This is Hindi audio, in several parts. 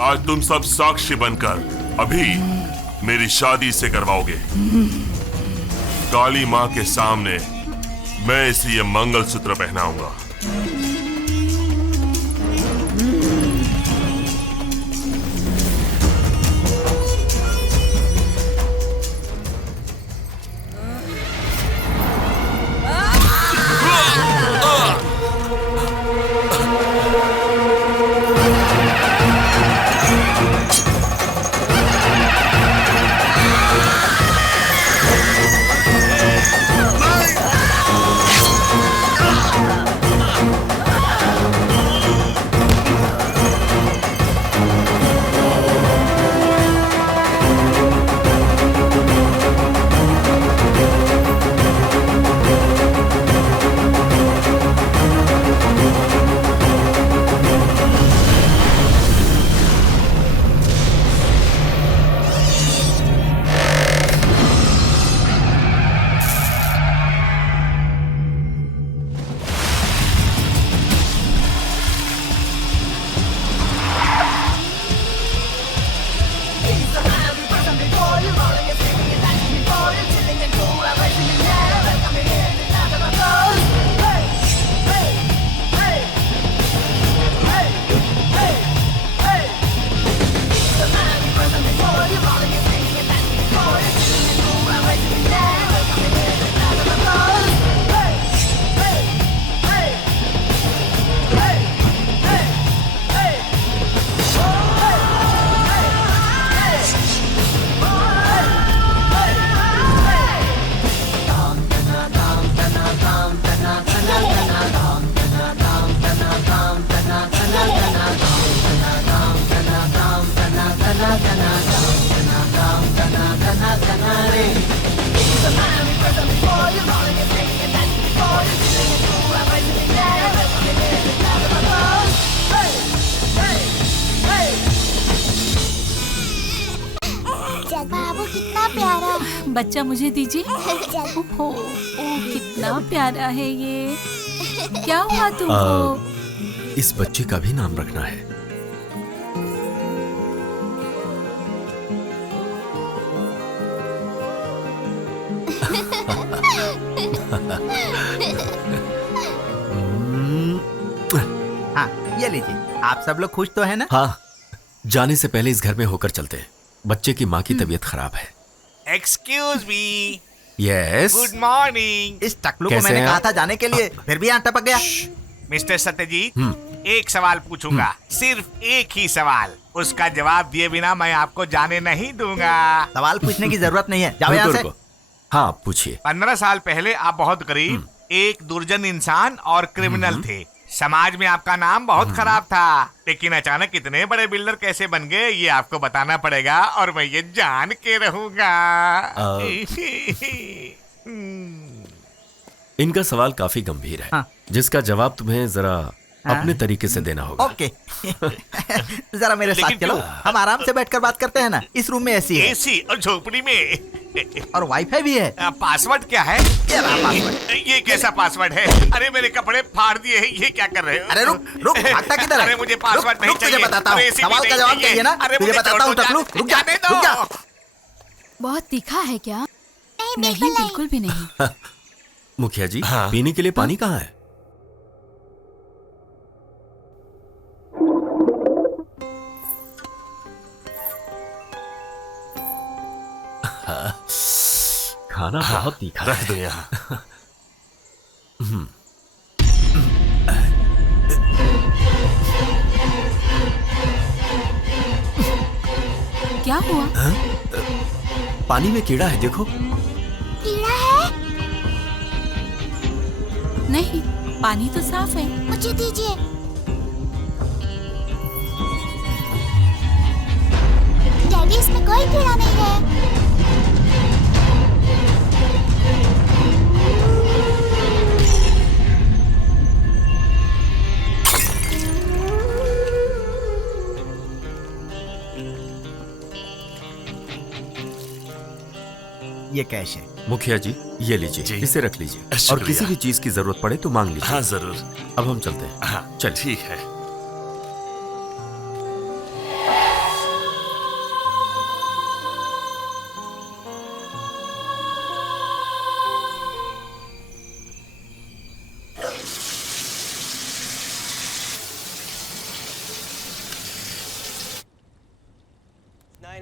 आज तुम सब साक्षी बनकर अभी मेरी शादी से करवाओगे। काली माँ के सामने मैं इसे ये मंगलसूत्र पहनाऊंगा। बाबू कितना प्यारा। बच्चा मुझे दीजिए। ओह कितना प्यारा है ये। क्या हुआ तुमको? इस बच्चे का भी नाम रखना है। हाँ ये लीजिए। आप सब लोग खुश तो है ना? हाँ, जाने से पहले इस घर में होकर चलते हैं। बच्चे की माँ की तबीयत खराब है। Excuse me. Yes. Good morning. इस टकलू को मैंने कहा था जाने के लिए, फिर भी यहाँ टपक गया। मिस्टर सत्यजीत, एक सवाल पूछूंगा, सिर्फ एक ही सवाल। उसका जवाब दिए बिना मैं आपको जाने नहीं दूंगा। सवाल पूछने की जरूरत नहीं है, जाओ यहाँ से। हाँ पूछिए। 15 साल पहले आप बहुत गरीब, एक दुर्जन इंसान और क्रिमिनल थे। समाज में आपका नाम बहुत खराब था, लेकिन अचानक इतने बड़े बिल्डर कैसे बन गए ये आपको बताना पड़ेगा और मैं ये जान के रहूंगा। इनका सवाल काफी गंभीर है। हाँ। जिसका जवाब तुम्हें जरा अपने तरीके से देना होगा। ओके। जरा मेरे साथ चलो, हम आराम से बैठकर बात करते हैं ना। इस रूम में एसी है। एसी और झोपड़ी में और वाईफाई भी है। पासवर्ड क्या है? पासवर्ड। ये कैसा पासवर्ड है? अरे मेरे कपड़े फाड़ दिए हैं, ये क्या कर रहे हो? अरे रुक रुक, भागता किधर है? अरे मुझे पासवर्ड नहीं चाहिए। तुझे बताता हूँ, अरे एसी सवाल भी का नहीं जवाब चाहिए। चाहिए ना? अरे तुझे मुझे बताता हूँ छोड़ दो, टकलू, रुक जा, जाने दो। रुक जा। बहुत तीखा है क्या? नहीं बिल्कुल भी नहीं। मुखिया जी, हाँ। पीने के लिए पानी कहाँ है? खाना बहुत तीखा रख दो यहाँ। क्या हुआ? पानी में कीड़ा है, देखो। कीड़ा है? नहीं, पानी तो साफ है। मुझे दीजिए। डैडी इसमें कोई कीड़ा नहीं है। ये कैश है। मुखिया जी, ये लीजिए, इसे रख लीजिए। और शुक्रिया। किसी भी चीज की जरूरत पड़े तो मांग लीजिए। हाँ जरूर। अब हम चलते हैं। हाँ चल। ठीक है।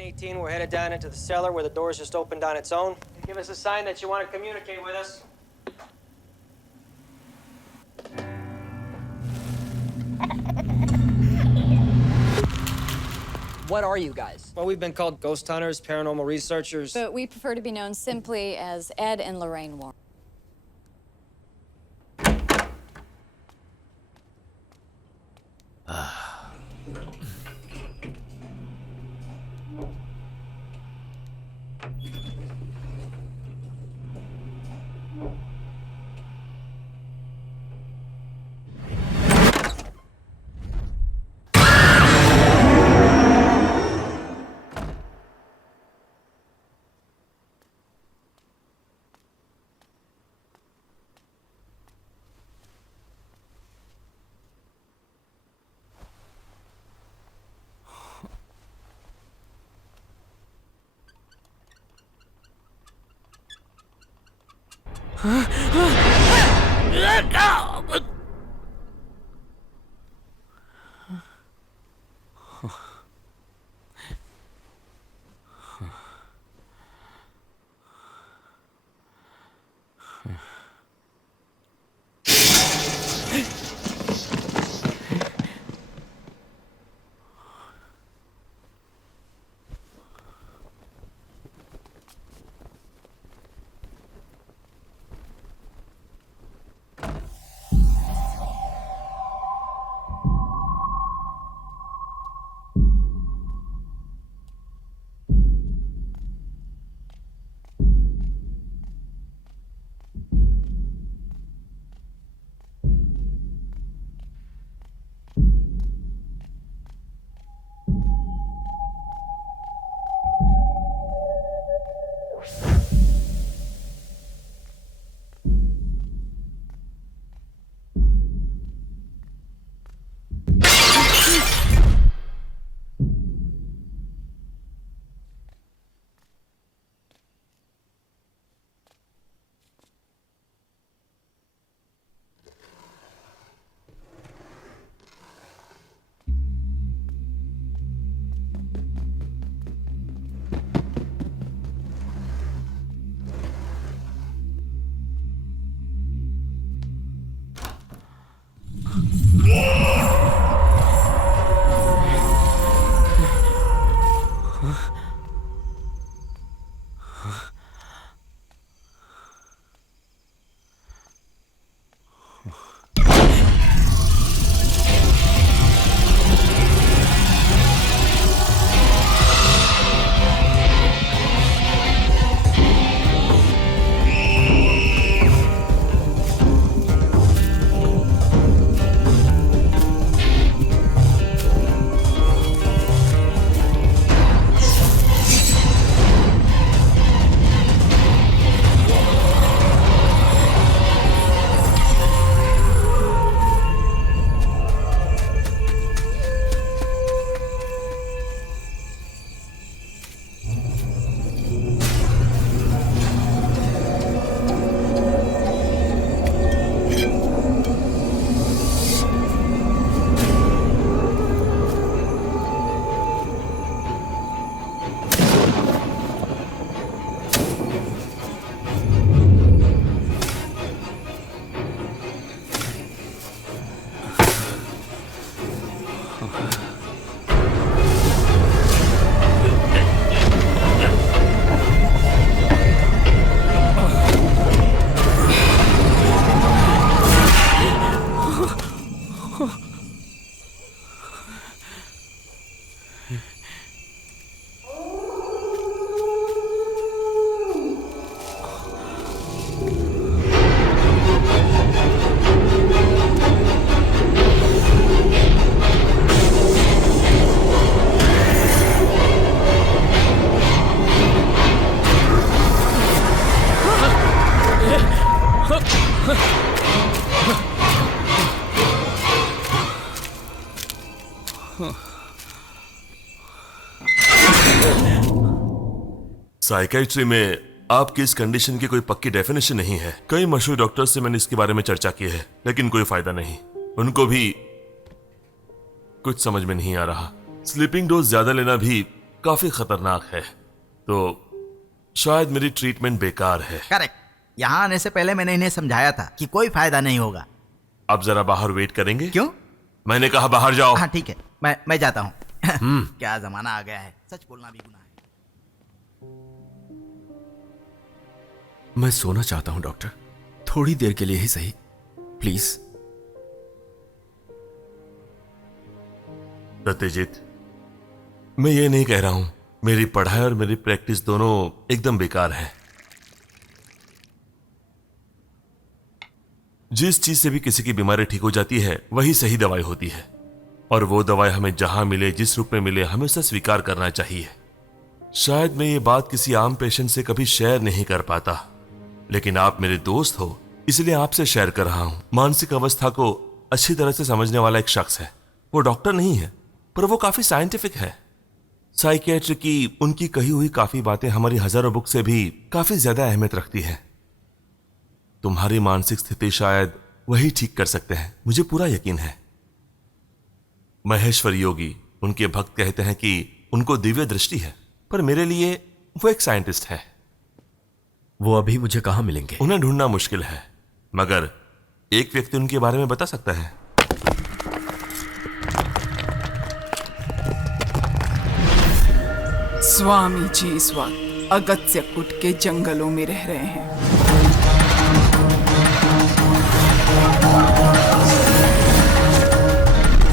918, we're headed down into the cellar where the doors just opened on its own. Give us a sign that you want to communicate with us. What are you guys? Well, we've been called ghost hunters, paranormal researchers. But we prefer to be known simply as Ed and Lorraine Warren. Psychiatry में आपकी इस कंडीशन की कोई पक्की डेफिनेशन नहीं है। कई मशहूर डॉक्टर से मैंने इसके बारे में चर्चा की है, लेकिन कोई फायदा नहीं। उनको भी कुछ समझ में नहीं आ रहा। स्लीपिंग डोज ज्यादा लेना भी काफी खतरनाक है, तो शायद मेरी ट्रीटमेंट बेकार है। करेक्ट। यहाँ आने से पहले मैंने इन्हें समझाया था कि कोई फायदा नहीं होगा। आप जरा बाहर वेट करेंगे? क्यों? मैंने कहा बाहर जाओ। हाँ ठीक है, मैं जाता हूँ। क्या जमाना आ गया है, सच बोलना भी गुनाह है। मैं सोना चाहता हूं डॉक्टर, थोड़ी देर के लिए ही सही, प्लीज। सत्यजीत, मैं ये नहीं कह रहा हूं मेरी पढ़ाई और मेरी प्रैक्टिस दोनों एकदम बेकार है। जिस चीज से भी किसी की बीमारी ठीक हो जाती है वही सही दवाई होती है, और वो दवाई हमें जहां मिले, जिस रूप में मिले, हमें उसे स्वीकार करना चाहिए। शायद मैं ये बात किसी आम पेशेंट से कभी शेयर नहीं कर पाता, लेकिन आप मेरे दोस्त हो इसलिए आपसे शेयर कर रहा हूं। मानसिक अवस्था को अच्छी तरह से समझने वाला एक शख्स है। वो डॉक्टर नहीं है, पर वो काफी साइंटिफिक है। साइकियाट्री की उनकी कही हुई काफी बातें हमारी हजारों बुक से भी काफी ज्यादा अहमियत रखती है। तुम्हारी मानसिक स्थिति शायद वही ठीक कर सकते हैं, मुझे पूरा यकीन है। महेश्वर योगी, उनके भक्त कहते हैं कि उनको दिव्य दृष्टि है, पर मेरे लिए वो एक साइंटिस्ट है। वो अभी मुझे कहां मिलेंगे? उन्हें ढूंढना मुश्किल है, मगर एक व्यक्ति उनके बारे में बता सकता है। स्वामी जी इस वक्त अगस्त्यकूट के जंगलों में रह रहे हैं।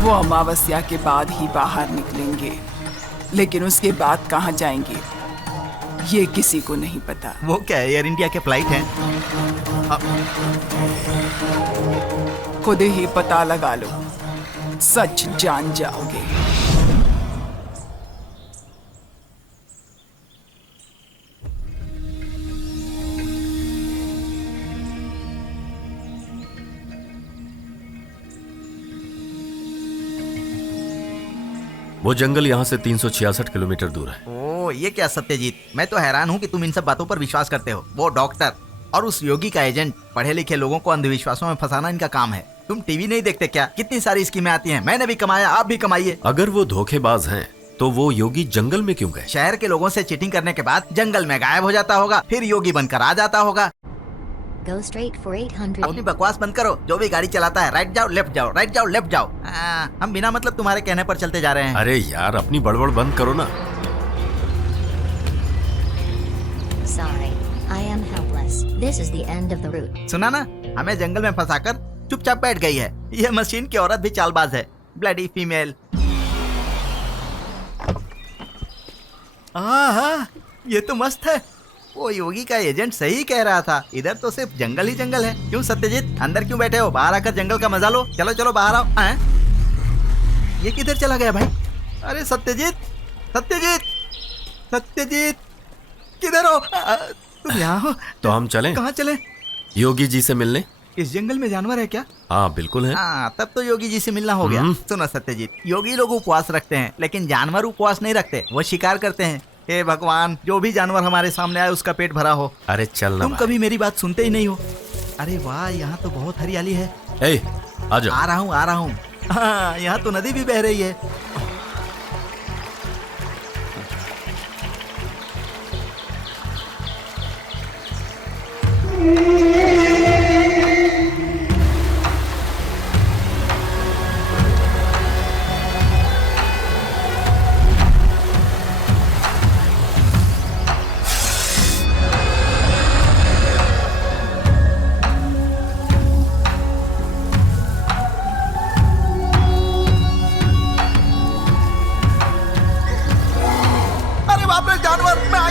वो अमावस्या के बाद ही बाहर निकलेंगे, लेकिन उसके बाद कहाँ जाएंगे ये किसी को नहीं पता। वो क्या है, एयर इंडिया के फ्लाइट हैं? खुद ही पता लगा लो, सच जान जाओगे। वो जंगल यहाँ से 366 किलोमीटर दूर है। ओ ये क्या सत्यजीत, मैं तो हैरान हूँ कि तुम इन सब बातों पर विश्वास करते हो। वो डॉक्टर और उस योगी का एजेंट, पढ़े लिखे लोगों को अंधविश्वासों में फंसाना इनका काम है। तुम टीवी नहीं देखते क्या? कितनी सारी स्कीमें आती हैं। मैंने भी कमाया, आप भी कमाइए। अगर वो धोखेबाज हैं, तो वो योगी जंगल में क्यों गए? शहर के लोगों से चीटिंग करने के बाद जंगल में गायब हो जाता होगा, फिर योगी बनकर आ जाता होगा। Go straight for 800. अपनी बकवास बंद करो। जो भी गाड़ी चलाता है राइट जाओ लेफ्ट जाओ, राइट जाओ लेफ्ट जाओ। हम बिना मतलब तुम्हारे कहने पर चलते जा रहे हैं। अरे यार, अपनी बड़बड़ बंद करो ना। Sorry, I am helpless. This is the end of the route. सुना ना, हमें जंगल में फंसाकर चुपचाप बैठ गई है। ये मशीन की औरत भी चालबाज है, ब्लडी फीमेल। हाँ, ये तो मस्त है। वो योगी का एजेंट सही कह रहा था, इधर तो सिर्फ जंगल ही जंगल है। क्यों सत्यजीत, अंदर क्यों बैठे हो? बाहर आकर जंगल का मजा लो। चलो चलो बाहर आओ। ये किधर चला गया भाई? अरे सत्यजीत, सत्यजीत, सत्यजीत, किधर हो? तुम यहाँ हो? तो हम चलें? कहाँ चले? योगी जी से मिलने। इस जंगल में जानवर है क्या? हाँ बिल्कुल है। हाँ, तब तो योगी जी से मिलना हो गया। सुनो सत्यजीत, योगी लोग उपवास रखते हैं, लेकिन जानवर उपवास नहीं रखते, वो शिकार करते हैं। हे भगवान, जो भी जानवर हमारे सामने आए उसका पेट भरा हो। अरे चल ना तुम भाई। कभी मेरी बात सुनते ही नहीं हो। अरे वाह, यहाँ तो बहुत हरियाली है। ए, आजा। आ रहा हूँ। हाँ, यहाँ तो नदी भी बह रही है।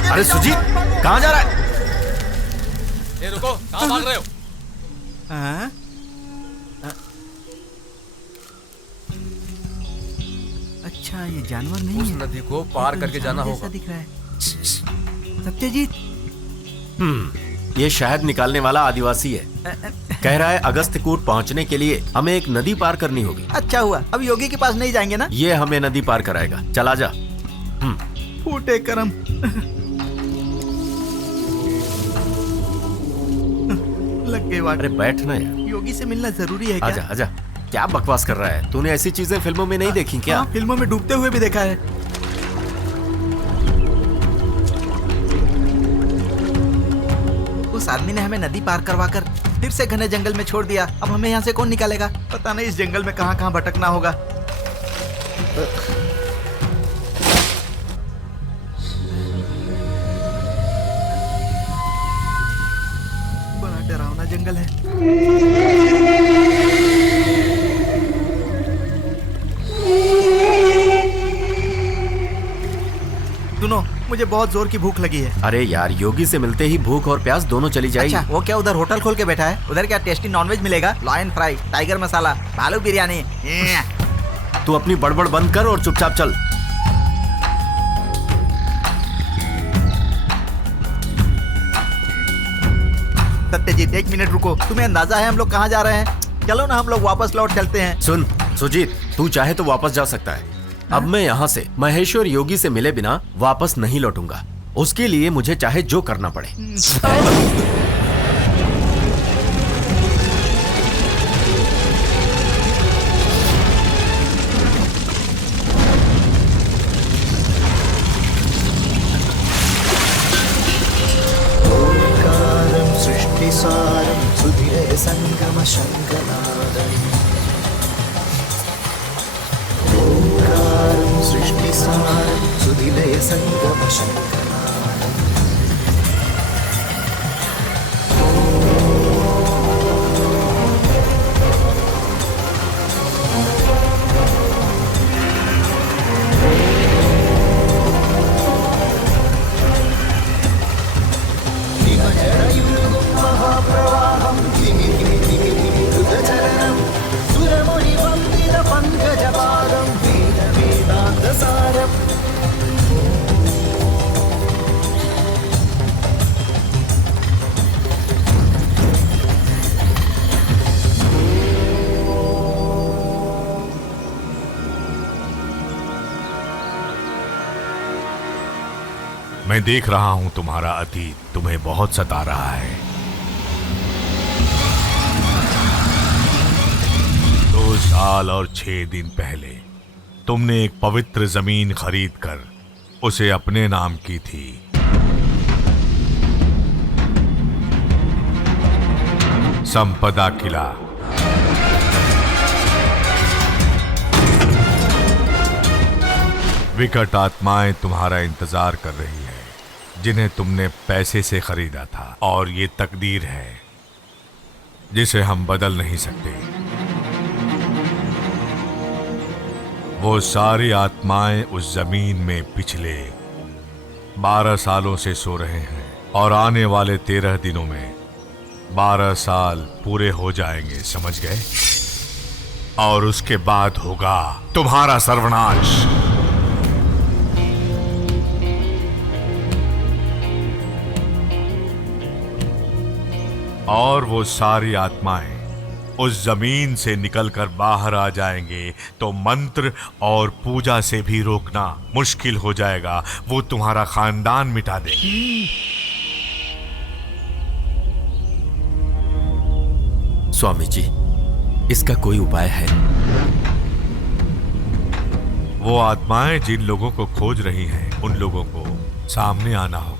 अरे सुजीत, कहाँ जा रहा है? ए रुको, कहाँ भाग रहे हो? हाँ? अच्छा, ये जानवर नहीं उस है। नदी को पार करके जाना जैसा होगा। दिख रहा है। सत्यजीत, ये शहद निकालने वाला आदिवासी है। कह रहा है अगस्त्यकूट पहुंचने के लिए हमें एक नदी पार करनी होगी। अच्छा हुआ, अब योगी के पास नहीं जाएंगे ना? ये हमें नदी पार कराएगा। चला जा। फूटे करम। लग गई वाट। अरे बैठना यार, योगी से मिलना जरूरी है क्या? आजा आजा। क्या बकवास कर रहा है? तूने ऐसी चीजें फिल्मों में नहीं देखी क्या? हाँ, फिल्मों में डूबते हुए भी देखा है। उस आदमी ने हमें नदी पार करवा कर फिर से घने जंगल में छोड़ दिया। अब हमें यहाँ से कौन निकालेगा? पता नहीं इस जंगल में कहाँ कहाँ भटकना होगा। बड़ा डरावना जंगल है। सुनो, मुझे बहुत जोर की भूख लगी है। अरे यार, योगी से मिलते ही भूख और प्यास दोनों चली जाएगी। अच्छा, वो क्या उधर होटल खोल के बैठा है? उधर क्या टेस्टी नॉनवेज मिलेगा? लॉयन फ्राई, टाइगर मसाला, भालू बिरयानी। तू अपनी बड़बड़ बंद कर और चुपचाप चल। सत्यजीत, 1 मिनट रुको। तुम्हें अंदाजा है हम लोग कहाँ जा रहे हैं? चलो ना, हम लोग वापस लौट चलते हैं। सुन सुजीत, तू चाहे तो वापस जा सकता है। अब मैं यहाँ से महेश्वर योगी से मिले बिना वापस नहीं लौटूंगा। उसके लिए मुझे चाहे जो करना पड़े। सृष्टिसारं सुधिरे संगम शंकनादम् ओंकारं सृष्टिसारं सुधिरे संगम शंकनादम् मैं देख रहा हूं तुम्हारा अतीत तुम्हें बहुत सता रहा है। 2 साल और 6 दिन पहले तुमने एक पवित्र जमीन खरीद कर उसे अपने नाम की थी। संपदा किला। विकट आत्माएं तुम्हारा इंतजार कर रही है, जिन्हें तुमने पैसे से खरीदा था, और ये तकदीर है जिसे हम बदल नहीं सकते। वो सारी आत्माएं उस जमीन में पिछले 12 सालों से सो रहे हैं, और आने वाले 13 दिनों में 12 साल पूरे हो जाएंगे, समझ गए? और उसके बाद होगा तुम्हारा सर्वनाश। और वो सारी आत्माएं उस जमीन से निकलकर बाहर आ जाएंगे तो मंत्र और पूजा से भी रोकना मुश्किल हो जाएगा। वो तुम्हारा खानदान मिटा देंगे। स्वामी जी, इसका कोई उपाय है? वो आत्माएं जिन लोगों को खोज रही हैं, उन लोगों को सामने आना होगा।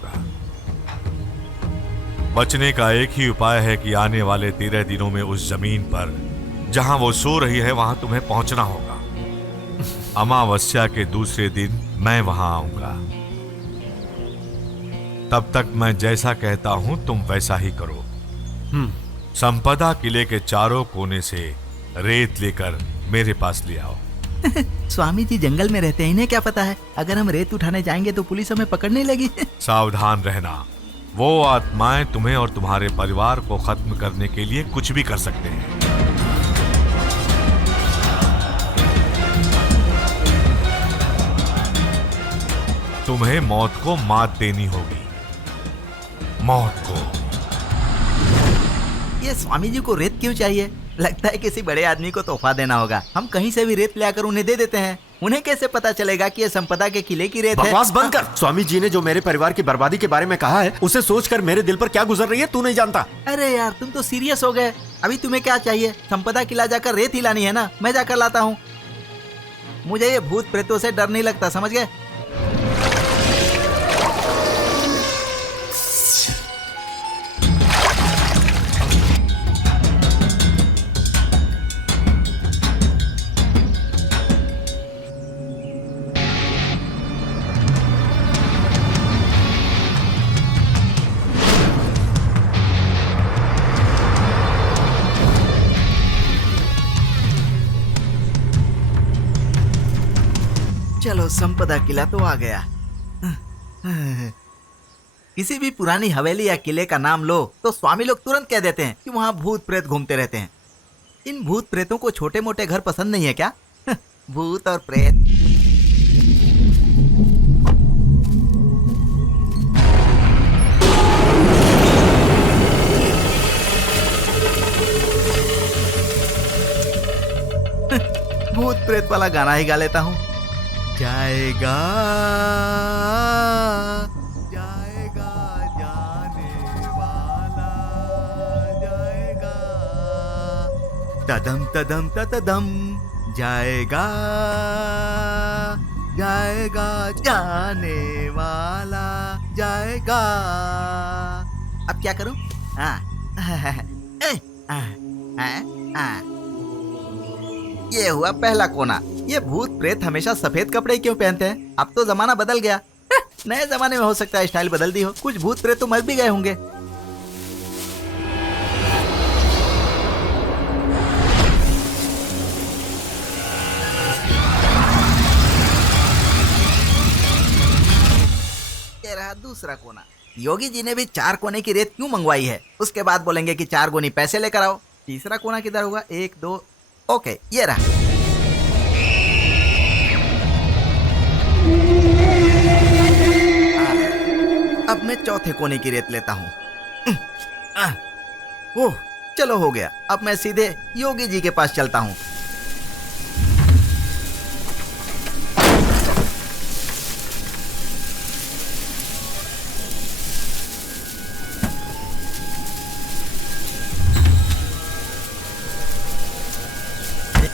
बचने का एक ही उपाय है कि आने वाले 13 दिनों में उस जमीन पर जहां वो सो रही है वहां तुम्हें पहुंचना होगा। अमावस्या के दूसरे दिन मैं वहां आऊंगा। तब तक मैं जैसा कहता हूं तुम वैसा ही करो। संपदा किले के चारों कोने से रेत लेकर मेरे पास ले आओ। स्वामी जी जंगल में रहते हैं, इन्हें क्या पता है? अगर हम रेत उठाने जाएंगे तो पुलिस हमें पकड़ने लगी। सावधान रहना, वो आत्माएं तुम्हें और तुम्हारे परिवार को खत्म करने के लिए कुछ भी कर सकते हैं। तुम्हें मौत को मात देनी होगी, मौत को। ये स्वामी जी को रेत क्यों चाहिए? लगता है किसी बड़े आदमी को तोहफा देना होगा। हम कहीं से भी रेत लाकर उन्हें दे देते हैं। उन्हें कैसे पता चलेगा कि ये संपदा के किले की रेत है? बकवास बंद कर। स्वामी जी ने जो मेरे परिवार की बर्बादी के बारे में कहा है, उसे सोचकर मेरे दिल पर क्या गुजर रही है तू नहीं जानता। अरे यार, तुम तो सीरियस हो गए। अभी तुम्हें क्या चाहिए? संपदा किला जाकर रेत ही लानी है ना? मैं जाकर लाता हूँ। मुझे ये भूत प्रेतों से डर नहीं लगता, समझ गए? चलो संपदा किला तो आ गया। किसी भी पुरानी हवेली या किले का नाम लो तो स्वामी लोग तुरंत कह देते हैं कि वहाँ भूत प्रेत घूमते रहते हैं। इन भूत प्रेतों को छोटे मोटे घर पसंद नहीं है क्या? भूत और प्रेत। भूत प्रेत वाला गाना ही गा लेता हूँ। जाएगा जाएगा जाने वाला जाएगा, तदम तदम तदम जाएगा जाएगा जाने वाला जाएगा। अब क्या करूं? ये हुआ पहला कोना। ये भूत प्रेत हमेशा सफेद कपड़े क्यों पहनते हैं? अब तो जमाना बदल गया। नए जमाने में हो सकता है स्टाइल बदल दी हो। कुछ भूत प्रेत तो मर भी गए होंगे। ये रहा दूसरा कोना। योगी जी ने भी 4 कोने की रेत क्यों मंगवाई है? उसके बाद बोलेंगे कि 4 गुनी पैसे लेकर आओ। तीसरा कोना किधर होगा? 1 2 ओके, ये रहा। अब मैं चौथे कोने की रेत लेता हूँ। ओह, चलो हो गया। अब मैं सीधे योगी जी के पास चलता हूँ।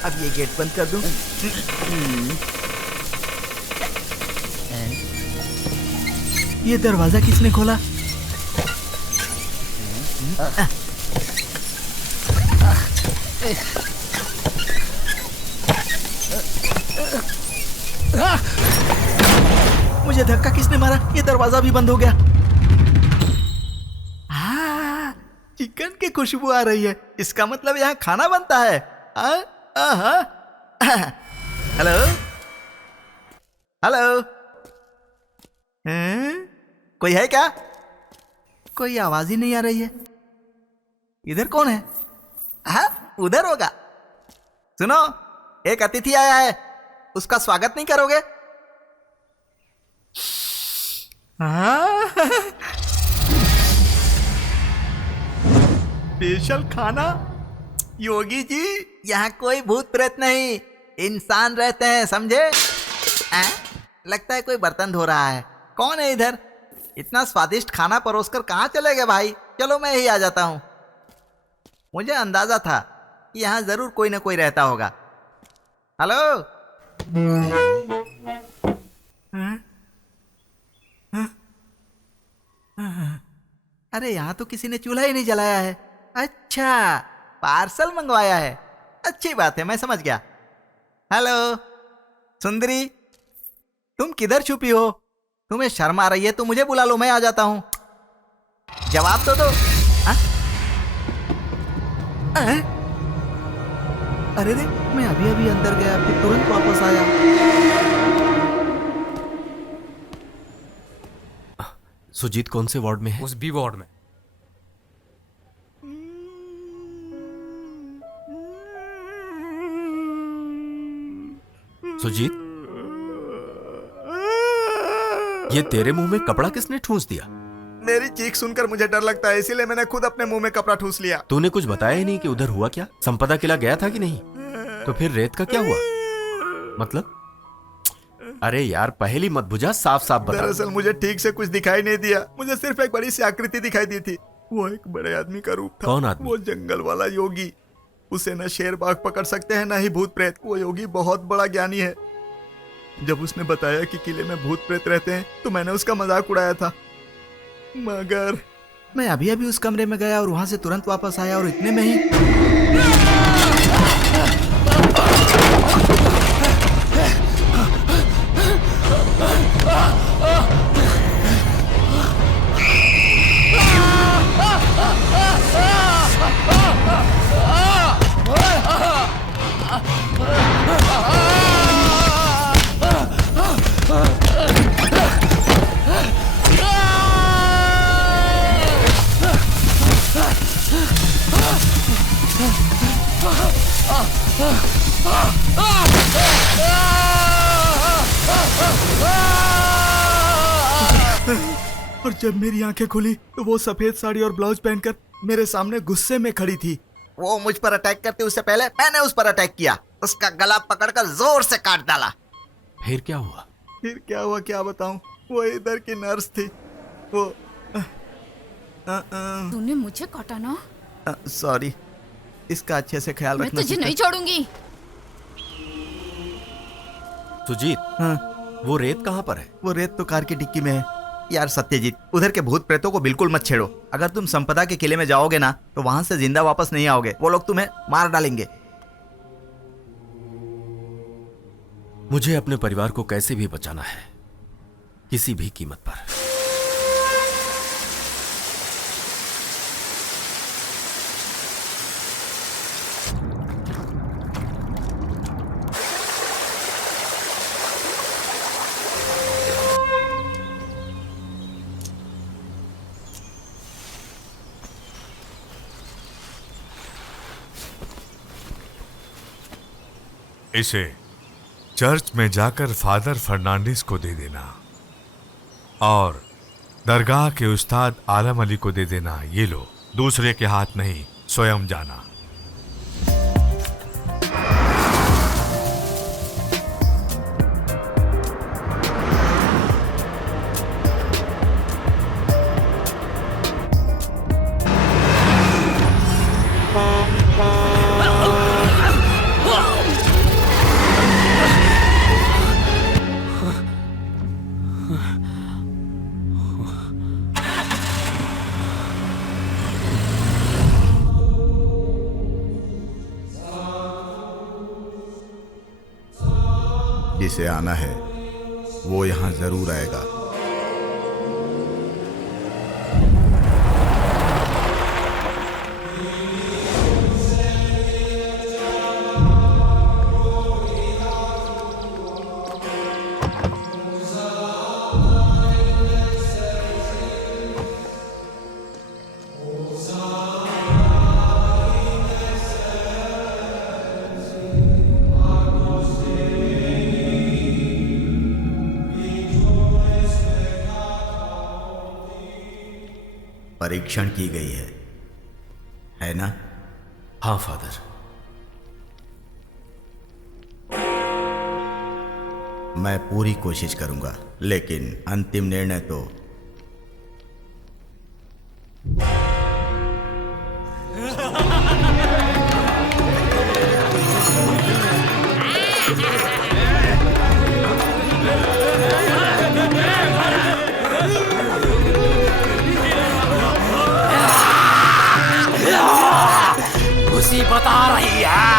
अब ये गेट बंद कर दूं। ये दरवाजा किसने खोला? मुझे धक्का किसने मारा? ये दरवाजा भी बंद हो गया। चिकन की खुशबू आ रही है। इसका मतलब यहाँ खाना बनता है। हेलो हेलो, कोई है क्या? कोई आवाज ही नहीं आ रही है। इधर कौन है? उधर होगा। सुनो, एक अतिथि आया है, उसका स्वागत नहीं करोगे? स्पेशल खाना। योगी जी, यहाँ कोई भूत प्रेत नहीं, इंसान रहते हैं, समझे? लगता है कोई बर्तन धो रहा है। कौन है इधर? इतना स्वादिष्ट खाना परोसकर कहाँ चले गए भाई? चलो मैं ही आ जाता हूँ। मुझे अंदाजा था कि यहाँ जरूर कोई ना कोई रहता होगा। हेलो। अरे यहाँ तो किसी ने चूल्हा ही नहीं जलाया है। अच्छा, पार्सल मंगवाया है। अच्छी बात है, मैं समझ गया। हेलो सुंदरी, तुम किधर छुपी हो? तुम्हें शर्म आ रही है तो मुझे बुला लो, मैं आ जाता हूं। जवाब तो दो। अरे रे, मैं अभी अभी अंदर गया, फिर तुरंत वापस आया। सुजीत कौन से वार्ड में है? उस बी वार्ड में। सुजीत, ये तेरे मुंह में कपड़ा किसने ठूंस दिया? मेरी चीख सुनकर मुझे डर लगता है, इसीलिए मैंने खुद अपने मुंह में कपड़ा ठूस लिया। तूने कुछ बताया ही नहीं कि उधर हुआ क्या? संपदा किला गया था कि नहीं? तो फिर रेत का क्या हुआ? मतलब? अरे यार, पहली मत बुझा, साफ साफ बता। दरअसल मुझे ठीक से कुछ दिखाई नहीं दिया। मुझे सिर्फ एक बड़ी सी आकृति दिखाई दी थी। वो एक बड़े आदमी का रूप था। कौन आदमी? वो जंगल वाला योगी। उसे न शेर बाघ पकड़ सकते हैं, न ही भूत प्रेत। वो योगी बहुत बड़ा ज्ञानी है। जब उसने बताया कि किले में भूत प्रेत रहते हैं तो मैंने उसका मजाक उड़ाया था, मगर मैं अभी अभी उस कमरे में गया और वहां से तुरंत वापस आया और इतने में ही और जब मेरी आंखें खुली तो वो सफेद साड़ी और ब्लाउज पहनकर मेरे सामने गुस्से में खड़ी थी। वो मुझ पर अटैक करते उससे पहले मैंने उस पर अटैक किया, उसका गला पकड़कर जोर से काट डाला। फिर क्या हुआ? फिर क्या हुआ क्या बताऊं? वो इधर की नर्स थी। वो तूने मुझे काटा ना? सॉरी, इसका अच्छे से ख्याल मैं रखना। तुझे नहीं छोड़ूंगी। सुजीत, वो रेत कहाँ पर है? वो रेत तो कार की डिक्की में है। यार सत्यजीत, उधर के भूत प्रेतों को बिल्कुल मत छेड़ो। अगर तुम संपदा के किले में जाओगे ना तो वहां से जिंदा वापस नहीं आओगे। वो लोग तुम्हें मार डालेंगे। मुझे अपने परिवार को कैसे भी बचाना है, किसी भी कीमत पर। इसे चर्च में जाकर फादर फर्नांडिस को दे देना और दरगाह के उस्ताद आलम अली को दे देना। ये लो, दूसरे के हाथ नहीं, स्वयं जाना। जिसे आना है वो यहाँ जरूर आएगा। परीक्षण की गई है ना? हाँ फादर। मैं पूरी कोशिश करूंगा, लेकिन अंतिम निर्णय तो उसी बता रही है।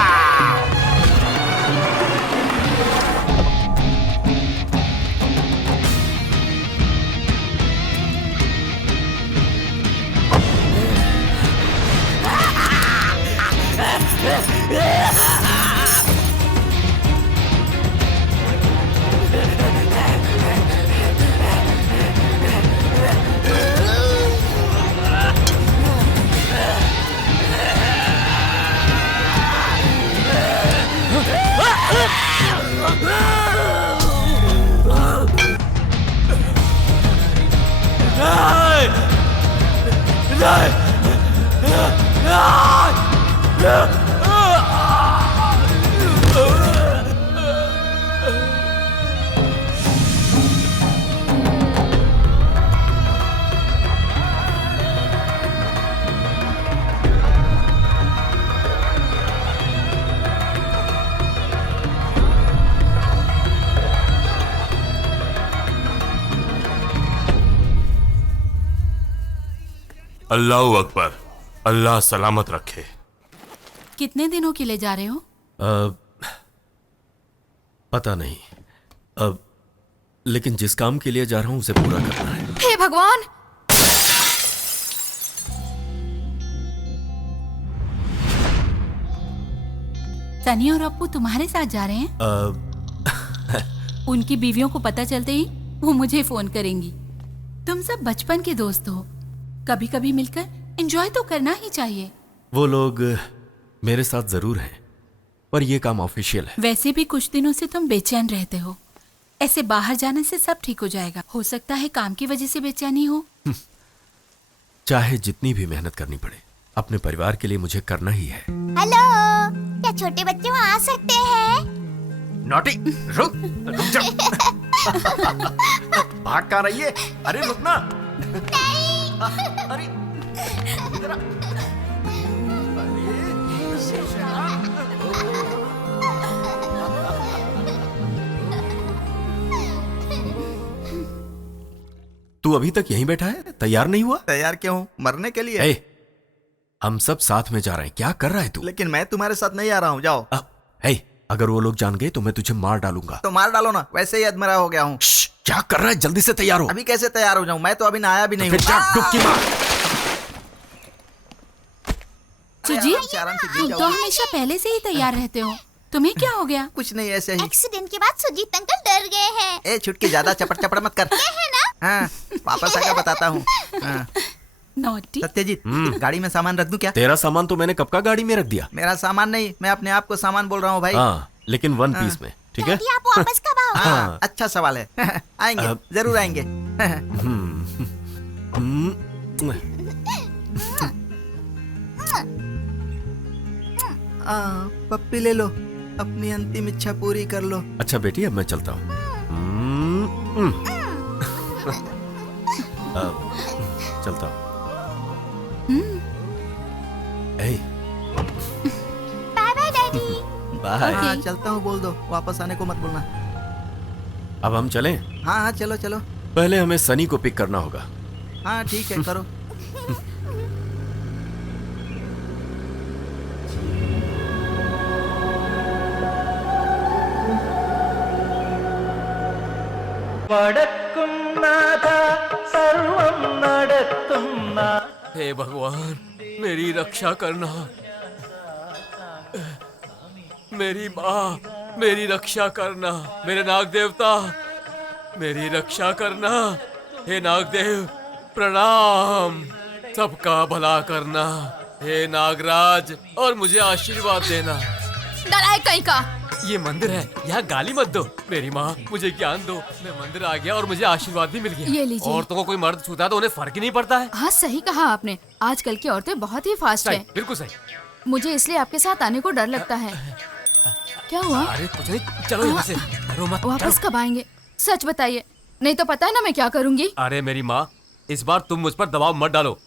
अल्लाह अकबर, अल्लाह सलामत रखे। कितने दिनों के लिए जा रहे हो? पता नहीं, लेकिन जिस काम के लिए जा रहा हूं उसे पूरा करना है। हे भगवान! सनी और अप्पू तुम्हारे साथ जा रहे हैं? उनकी बीवियों को पता चलते ही वो मुझे फोन करेंगी। तुम सब बचपन के दोस्त हो, कभी कभी मिलकर एंजॉय तो करना ही चाहिए। वो लोग मेरे साथ जरूर हैं, पर ये काम ऑफिशियल है। वैसे भी कुछ दिनों से तुम बेचैन रहते हो, ऐसे बाहर जाने से सब ठीक हो जाएगा। हो सकता है काम की वजह से बेचैनी हो। चाहे जितनी भी मेहनत करनी पड़े, अपने परिवार के लिए मुझे करना ही है। हेलो, क्या छोटे बच्चे वहाँ आ सकते हैं? नॉटी, रुक जा। भाग कहाँ रही है? अरे रुकना। अरे इधर आ। तू अभी तक यहीं बैठा है, तैयार नहीं हुआ? तैयार क्यों हूँ? मरने के लिए। ए, हम सब साथ में जा रहे हैं, क्या कर रहा है तू? लेकिन मैं तुम्हारे साथ नहीं आ रहा हूँ, जाओ। अगर वो लोग जान गए तो मैं तुझे मार डालूंगा। तो मार डालो ना, वैसे ही अधमरा हो गया हूँ। क्या कर रहा है? जल्दी से तैयार हो। अभी कैसे तैयार हो जाऊँ? मैं तो अभी नहाया भी नहीं हूँ। डुबकी मार। सुजीत, तुम तो हमेशा पहले से ही तैयार रहते हो, तुम्हें क्या हो गया? कुछ नहीं, ऐसे ही। एक्सीडेंट के बाद सुजीत अंकल डर गए हैं। ए छुटकी, ज्यादा चपड़ चपड़ मत कर। है ना? हाँ, वापस आकर बताता हूँ। हाँ। नॉटी। सत्यजीत, गाड़ी में सामान रख दूं क्या? तेरा सामान तो मैंने कब का गाड़ी में रख दिया। मेरा सामान नहीं, मैं अपने आप को सामान बोल रहा हूँ भाई। हाँ, लेकिन वन पीस में, ठीक है? आप वापस कब आओगे? हाँ, अच्छा सवाल है। आएंगे, जरूर आएंगे। पप्पी ले लो, अपनी अंतिम इच्छा पूरी कर लो। अच्छा बेटी, अब मैं चलता हूँ। चलता हूँ। Bye bye daddy. बाय। हाँ, चलता हूँ बोल दो, वापस आने को मत बोलना। अब हम चलें? हाँ हाँ, चलो चलो। पहले हमें सनी को पिक करना होगा। हाँ ठीक है, करो। हे भगवान, मेरी रक्षा करना। मेरी माँ, मेरी रक्षा करना। मेरे नाग देवता, मेरी रक्षा करना। हे नागदेव, प्रणाम। सबका भला करना। हे नागराज, और मुझे आशीर्वाद देना। डराए कहीं का। ये मंदिर है, यहाँ गाली मत दो। मेरी माँ, मुझे ज्ञान दो। मैं मंदिर आ गया और मुझे आशीर्वाद भी मिल गया। ये लीजिए। औरतों को कोई मर्द छूता तो उन्हें फर्क ही नहीं पड़ता है। हाँ, सही कहा आपने। आजकल की औरतें बहुत ही फास्ट सही, हैं। बिल्कुल सही। मुझे इसलिए आपके साथ आने को डर लगता है। क्या हुआ? अरे कुछ नहीं, चलो यहाँ से। डरो मत। वापस कब आएंगे? सच बताइए, नहीं तो पता है ना मैं क्या करूँगी। अरे मेरी माँ, इस बार तुम मुझ पर दबाव मत डालो।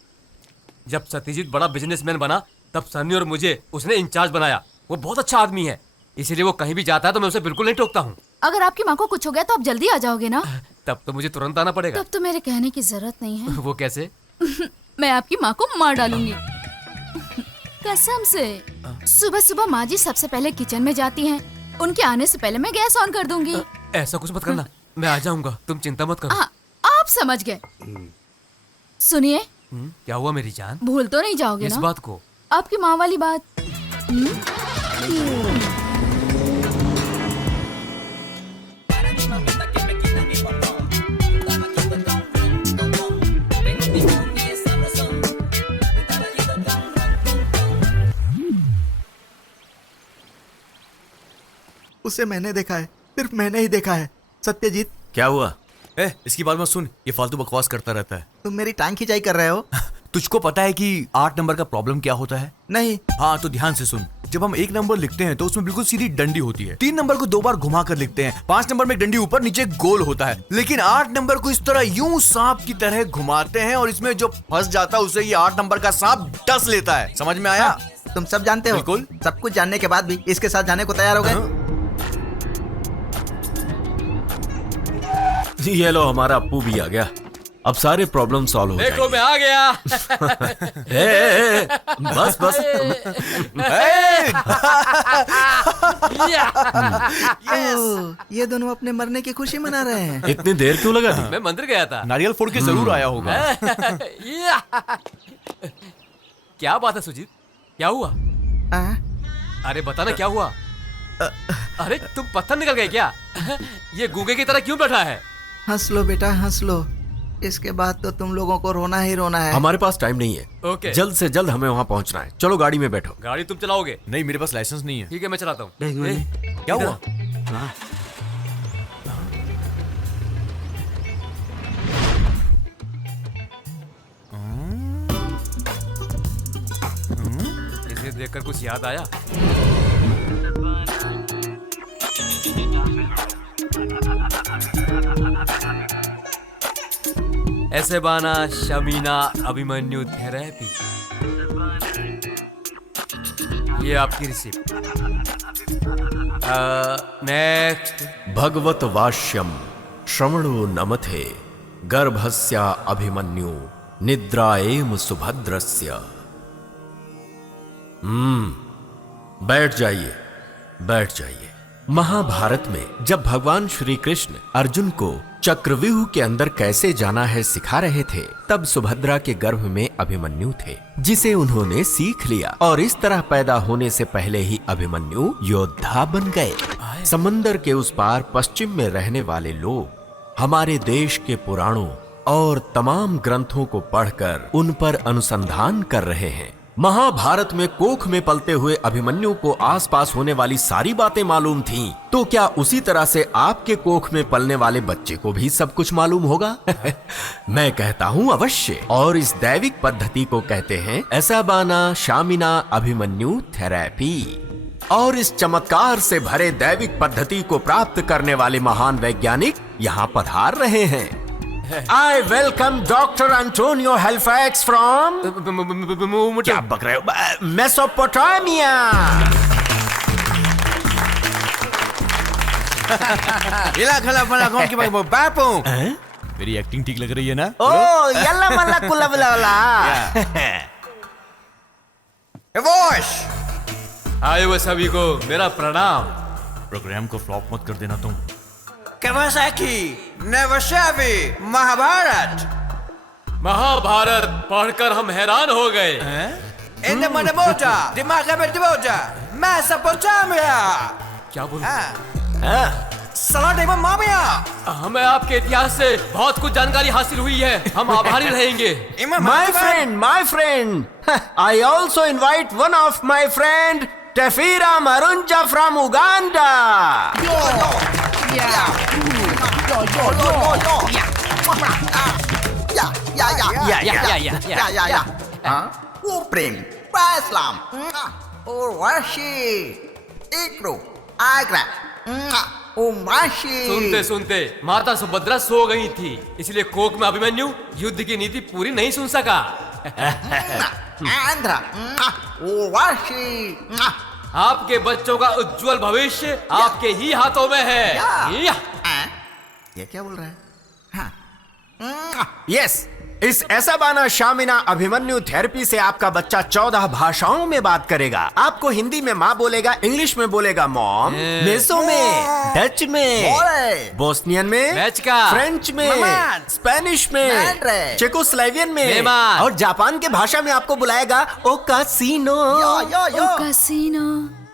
जब सत्यजीत बड़ा बिजनेसमैन बना, तब सन्नी और मुझे उसने इंचार्ज बनाया। वो बहुत अच्छा आदमी है, इसीलिए वो कहीं भी जाता है तो मैं उसे बिल्कुल नहीं टोकता हूँ। अगर आपकी माँ को कुछ हो गया तो आप जल्दी आ जाओगे ना? तब तो मुझे तुरंत आना पड़ेगा। तब तो मेरे कहने की जरूरत नहीं है। वो कैसे? मैं आपकी माँ को मार डालूंगी, कसम से। सुबह सुबह माँ जी सबसे पहले किचन में जाती हैं। उनके आने से पहले मैं गैस ऑन कर दूंगी। ऐसा कुछ मत करना, मैं आ जाऊंगा, तुम चिंता मत करो। आप समझ गए। सुनिए, क्या हुआ मेरी जान? भूल तो नहीं जाओगे इस ना बात को? आपकी माँ वाली बात। उसे मैंने देखा है, सिर्फ मैंने ही देखा है। सत्यजीत, क्या हुआ? इसकी बात मत सुन, ये फालतू बकवास करता रहता है। तुम मेरी टांग खिंचाई कर रहे हो। तुझको पता है कि 8 नंबर का प्रॉब्लम क्या होता है? नहीं। हाँ तो ध्यान से सुन। जब हम 1 नंबर लिखते हैं तो उसमें बिल्कुल सीधी डंडी होती है। 3 नंबर को 2 बार घुमा कर लिखते हैं। 5 नंबर में डंडी ऊपर नीचे गोल होता है। लेकिन 8 नंबर को इस तरह यूं सांप की तरह घुमाते हैं और इसमें जो फंस जाता है उसे ये 8 नंबर का सांप डस लेता है। समझ में आया? तुम सब जानते हो। बिल्कुल। सब कुछ जानने के बाद भी इसके साथ जाने को तैयार हो गए। ये लो, हमारा अप्पू भी आ गया। अब सारे प्रॉब्लम सॉल्व हो देखो मैं आ गया। बस बस। ये दोनों अपने मरने की खुशी मना रहे हैं। इतनी देर क्यों लगा थी? मैं मंदिर गया था। नारियल फोड़ के जरूर आया होगा। क्या बात है सुजीत, क्या हुआ? अरे बता ना क्या हुआ? अरे तुम पत्थर निकल गए क्या? ये गूंगे की तरह क्यों बैठा है? हंस लो बेटा, हंस लो। इसके बाद तो तुम लोगों को रोना ही रोना है। हमारे पास टाइम नहीं है। ओके। जल्द से जल्द हमें वहाँ पहुँचना है। चलो गाड़ी में बैठो। गाड़ी तुम चलाओगे? नहीं, मेरे पास लाइसेंस नहीं है। ठीक है, मैं चलाता हूँ। क्या हुआ? इसे देखकर कुछ याद आया? ऐसे बाना शमीना अभिमन्यु थेरेपी, ये आपकी रिसिप्ट। नेक्स्ट। भगवत वाष्यम श्रवणो नमथे गर्भस्या अभिमन्यु निद्राएम सुभद्रस्य। बैठ जाइए, बैठ जाइए। महाभारत में जब भगवान श्री कृष्ण अर्जुन को चक्रव्यूह के अंदर कैसे जाना है सिखा रहे थे, तब सुभद्रा के गर्भ में अभिमन्यु थे, जिसे उन्होंने सीख लिया और इस तरह पैदा होने से पहले ही अभिमन्यु योद्धा बन गए। समंदर के उस पार पश्चिम में रहने वाले लोग हमारे देश के पुराणों और तमाम ग्रंथों को पढ़कर उन पर अनुसंधान कर रहे हैं। महाभारत में कोख में पलते हुए अभिमन्यु को आसपास होने वाली सारी बातें मालूम थीं, तो क्या उसी तरह से आपके कोख में पलने वाले बच्चे को भी सब कुछ मालूम होगा? मैं कहता हूँ अवश्य। और इस दैविक पद्धति को कहते हैं ऐसाबाना शामिना अभिमन्यु थेरेपी। और इस चमत्कार से भरे दैविक पद्धति को प्राप्त करने वाले महान वैज्ञानिक यहाँ पधार रहे हैं। I welcome Dr. Antonio Halifax from क्या बक रहे हो? मेसोपोटामिया। बापू, मेरी एक्टिंग ठीक लग रही है ना? ओ यल्ला मल्ला कुल्ला बुला। आए वो सभी को मेरा प्रणाम। प्रोग्राम को फ्लॉप मत कर देना तुम। कावासाकी, नेवशावी, महाभारत। महाभारत पढ़कर हम हैरान हो गए। इंद मनमोटा, दिमाग में दिमाग, मेसोपोटामिया। क्या बोला? सलाडेमा मामिया। हमें आपके इतिहास से बहुत कुछ जानकारी हासिल हुई है। हम आभारी रहेंगे। My friend, I also invite one of my friend, Tefira Marunja from Uganda. प्रेम इस्लाम और वाशी इक्रो आगरा ओ माशी। सुनते सुनते माता सुभद्रा सो गई थी, इसलिए कोक में अभिमन्यु युद्ध की नीति पूरी नहीं सुन सका। आंध्रा ओ वाशी। आपके बच्चों का उज्जवल भविष्य आपके ही हाथों में है। ये क्या बोल रहा है? यस, इस ऐसाबाना शामिना अभिमन्यु थेरेपी से आपका बच्चा 14 भाषाओं में बात करेगा। आपको हिंदी में माँ बोलेगा, इंग्लिश में बोलेगा मॉम, मेसो में, डच में, बोस्नियन में, फ्रेंच में, स्पेनिश में, चेकोस्लोवेकियन में और जापान के भाषा में आपको बुलाएगा ओ कासिनो।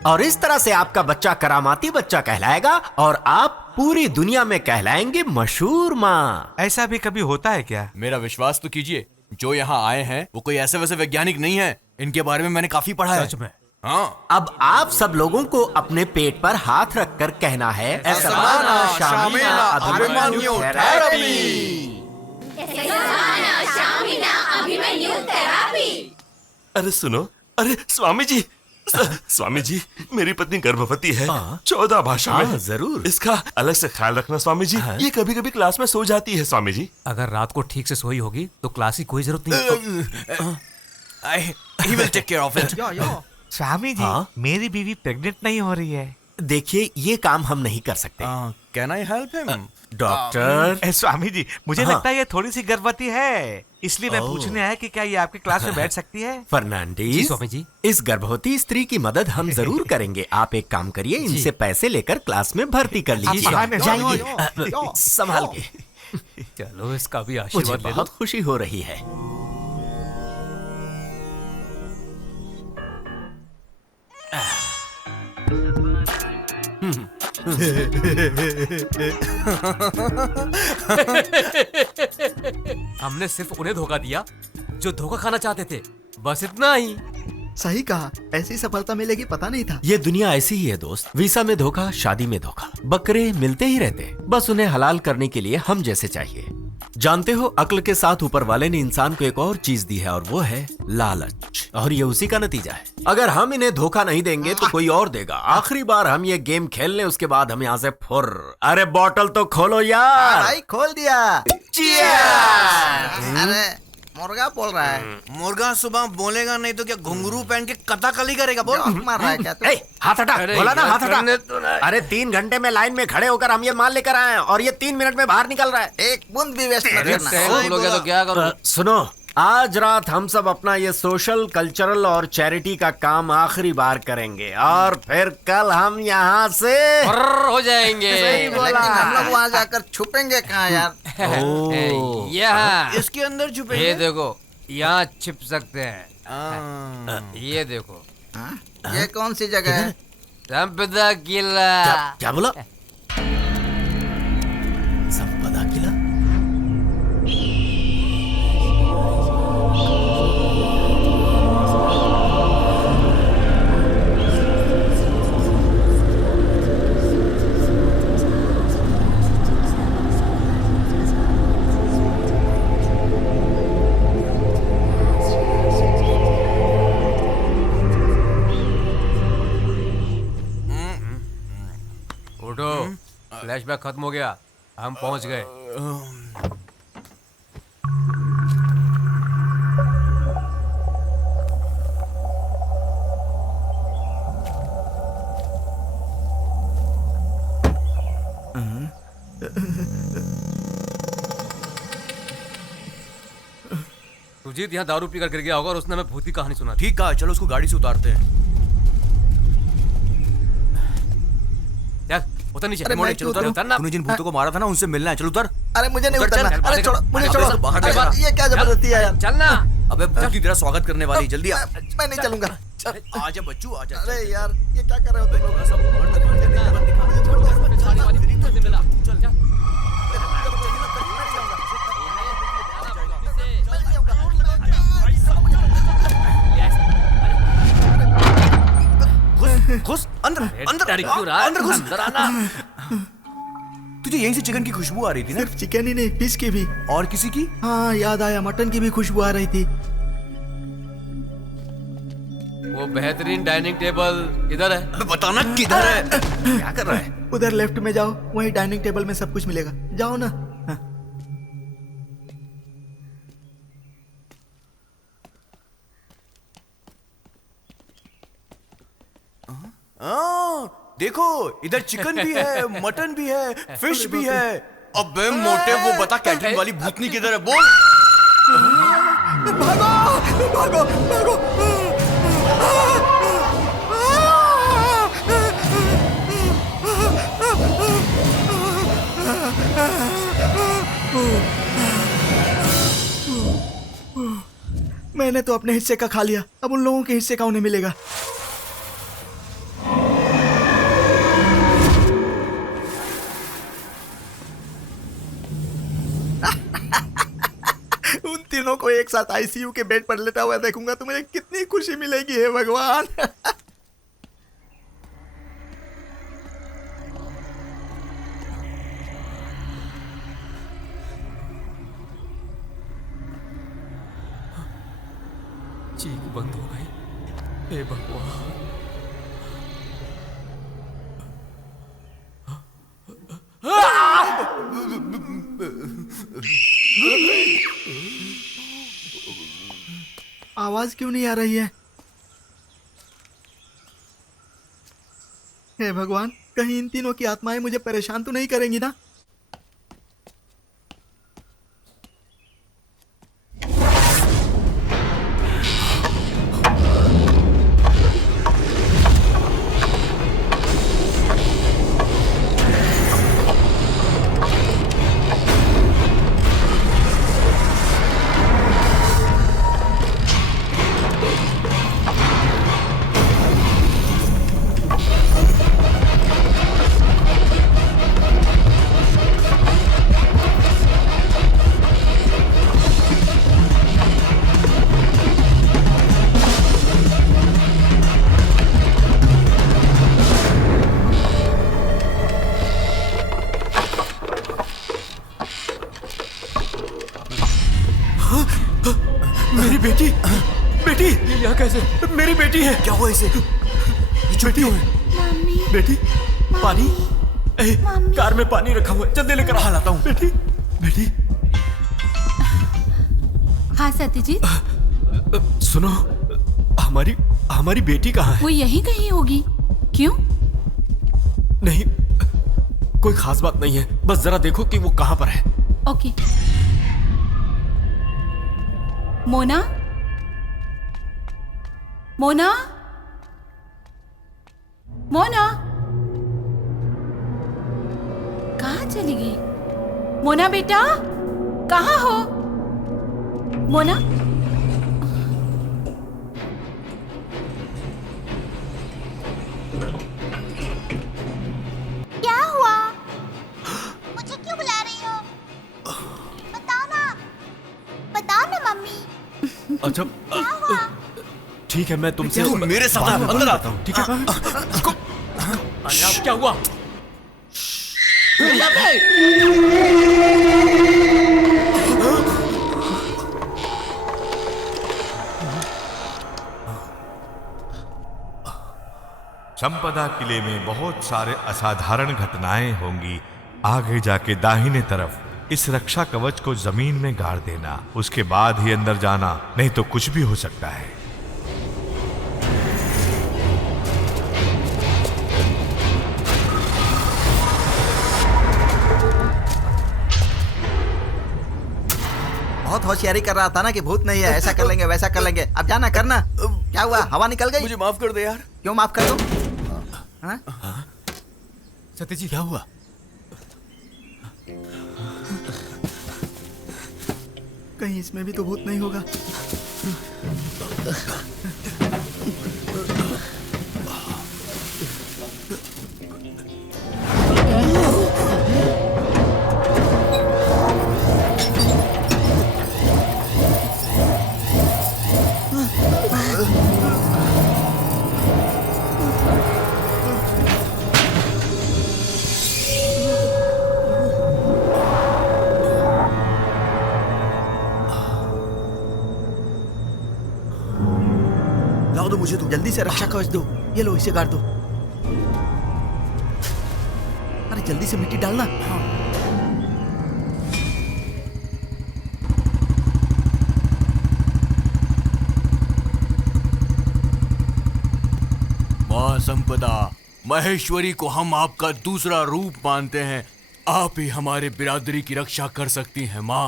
और इस तरह से आपका बच्चा करामाती बच्चा कहलाएगा और आप पूरी दुनिया में कहलाएंगे मशहूर माँ। ऐसा भी कभी होता है क्या? मेरा विश्वास तो कीजिए, जो यहाँ आए हैं वो कोई ऐसे वैसे वैज्ञानिक नहीं है। इनके बारे में मैंने काफी पढ़ा है। सच में? हाँ। अब आप सब लोगों को अपने पेट पर हाथ रखकर कहना है ऐसाबाना शामिना अभिमन्यु थेरेपी। अरे सुनो, अरे स्वामी जी, स्वामी जी, मेरी पत्नी गर्भवती है। 14 भाषा में। जरूर। इसका अलग से ख्याल रखना स्वामी जी। ये कभी कभी क्लास में सो जाती है स्वामी जी। अगर रात को ठीक से सोई होगी तो क्लास की कोई जरूरत नहीं। He will take care of it. Swami ji, मेरी बीवी प्रेग्नेंट नहीं हो रही है। देखिए, ये काम हम नहीं कर सकते। Can I help him? Doctor. Swami ji, मुझे लगता है ये थोड़ी सी गर्भवती है, इसलिए मैं पूछने आया कि क्या ये आपके क्लास में बैठ सकती है? फर्नांडिस, स्वामी जी, इस गर्भवती स्त्री की मदद हम जरूर करेंगे। आप एक काम करिए, इनसे पैसे लेकर क्लास में भर्ती कर लीजिए। जाइए, संभाल के। चलो, इसका भी आशीर्वाद ले लो। बहुत खुशी हो रही है। हमने सिर्फ उन्हें धोखा दिया जो धोखा खाना चाहते थे, बस इतना ही। सही कहा, ऐसी सफलता मिलेगी पता नहीं था। ये दुनिया ऐसी ही है दोस्त। वीसा में धोखा, शादी में धोखा, बकरे मिलते ही रहते, बस उन्हें हलाल करने के लिए हम जैसे चाहिए। जानते हो, अक्ल के साथ ऊपर वाले ने इंसान को एक और चीज दी है और वो है लालच, और ये उसी का नतीजा है। अगर हम इन्हें धोखा नहीं देंगे तो कोई और देगा। आखिरी बार हम ये गेम खेल लें, उसके बाद हम यहाँ से फुर। अरे बॉटल तो खोलो यार। भाई खोल दिया। अरे मुर्गा बोल रहा है। मुर्गा सुबह बोलेगा नहीं तो क्या घुंघरू पहन के कथाकली करेगा? बोल। मार रहा है क्या तू? हाथ हटा, बोला ना हाथ हटा। तो अरे 3 घंटे में लाइन में खड़े होकर हम ये माल लेकर आए हैं और ये 3 मिनट में बाहर निकल रहा है। एक बूंद भी वेस्ट मत करना। हो गया तो क्या करो? सुनो, आज रात हम सब अपना ये सोशल, कल्चरल और चैरिटी का काम आखिरी बार करेंगे और फिर कल हम यहाँ से हो जाएंगे। लेकिन हम लोग वहाँ जाकर छुपेंगे कहाँ यार? यहाँ इसके अंदर छुपेंगे। ये देखो, यहाँ छिप सकते हैं। ये देखो। ये कौन सी जगह है? संपदा किला। क्या बोला? संपदा किला? उठो, फ्लैशबैक खत्म हो गया, हम पहुंच गए। सुजीत यहाँ दारू पीकर गिर गया होगा और उसने हमें भूत की कहानी सुना। ठीक है, चलो उसको गाड़ी से उतारते हैं। चल उतर नीचे। अरे मैं चलो उतर। उतरना। तूने जिन भूतों को मारा था ना, उनसे मिलना है। चलो उतर। अरे मुझे नहीं उतर, उतरना। चल, अरे छोड़ो, मुझे छोड़ो। बाहर अरे निकल। ये क्या जबरदस्ती है यार? चलना। अबे भूत तेरा स्वागत करने वाली, जल्दी आ। मैं नहीं चलूंगा। आजा बच्चू, आजा। अरे यार ये क्या कर रहे हो तुम लोग? घुस अंदर, अंदर, अंदर घुस। तुझे यहीं से चिकन की खुशबू आ रही थी ना? सिर्फ चिकन ही नहीं, फिश की भी। और किसी की? हाँ याद आया, मटन की भी खुशबू आ रही थी। वो बेहतरीन डाइनिंग टेबल इधर है। बताना किधर है? क्या कर रहा है? उधर लेफ्ट में जाओ, वही डाइनिंग टेबल में सब कुछ मिलेगा। जाओ ना। देखो, इधर चिकन भी है, मटन भी है, फिश भी है। अबे मोटे, वो बता कैटरिंग वाली भूतनी किधर है? बोल। भागो भागो भागो। मैंने तो अपने हिस्से का खा लिया, अब उन लोगों के हिस्से का उन्हें मिलेगा। उन तीनों को एक साथ आईसीयू के बेड पर लेटा हुआ देखूंगा तो मुझे कितनी खुशी मिलेगी, हे भगवान। चीख बंद हो गई। हे भगवान। आवाज क्यों नहीं आ रही है? हे भगवान, कहीं इन तीनों की आत्माएं मुझे परेशान तो नहीं करेंगी ना? बेटी बेटी ये यहाँ कैसे? मेरी बेटी है। क्या हुआ इसे? ये बेटी है। बेटी पानी कार में पानी रखा हुआ है, जल्दी लेकर आ। लाता हूँ। बेटी बेटी। हाँ सत्यजीत, सुनो, हमारी बेटी कहाँ है? वो यहीं कहीं होगी। क्यों? नहीं, कोई खास बात नहीं है, बस जरा देखो कि वो कहाँ पर है। ओके। मोना, मोना, मोना, कहाँ चली गई? मोना बेटा, कहाँ हो? मोना, क्या हुआ? मुझे क्यों बुला रही हो? बताओ ना मम्मी। अच्छा क्या हुआ? ठीक है, मैं तुमसे मेरे साथ अंदर आता हूँ। ठीक है? अरे अब क्या हुआ? संपदा किले में बहुत सारे असाधारण घटनाएं होंगी। आगे जाके दाहिने तरफ इस रक्षा कवच को जमीन में गाड़ देना, उसके बाद ही अंदर जाना, नहीं तो कुछ भी हो सकता है। बहुत होशियारी कर रहा था ना कि भूत नहीं है, ऐसा कर लेंगे वैसा कर लेंगे। अब जाना करना। क्या हुआ? हवा निकल गई? मुझे माफ कर दे यार। क्यों माफ कर दो? सत्यजीत क्या हुआ? कहीं इसमें भी तो भूत नहीं होगा। मुझे तो जल्दी से रक्षा कवच दो। ये लो, इसे गाड़ दो। अरे जल्दी से मिट्टी डालना। माँ संपदा, महेश्वरी को हम आपका दूसरा रूप मानते हैं। आप ही हमारे बिरादरी की रक्षा कर सकती हैं माँ।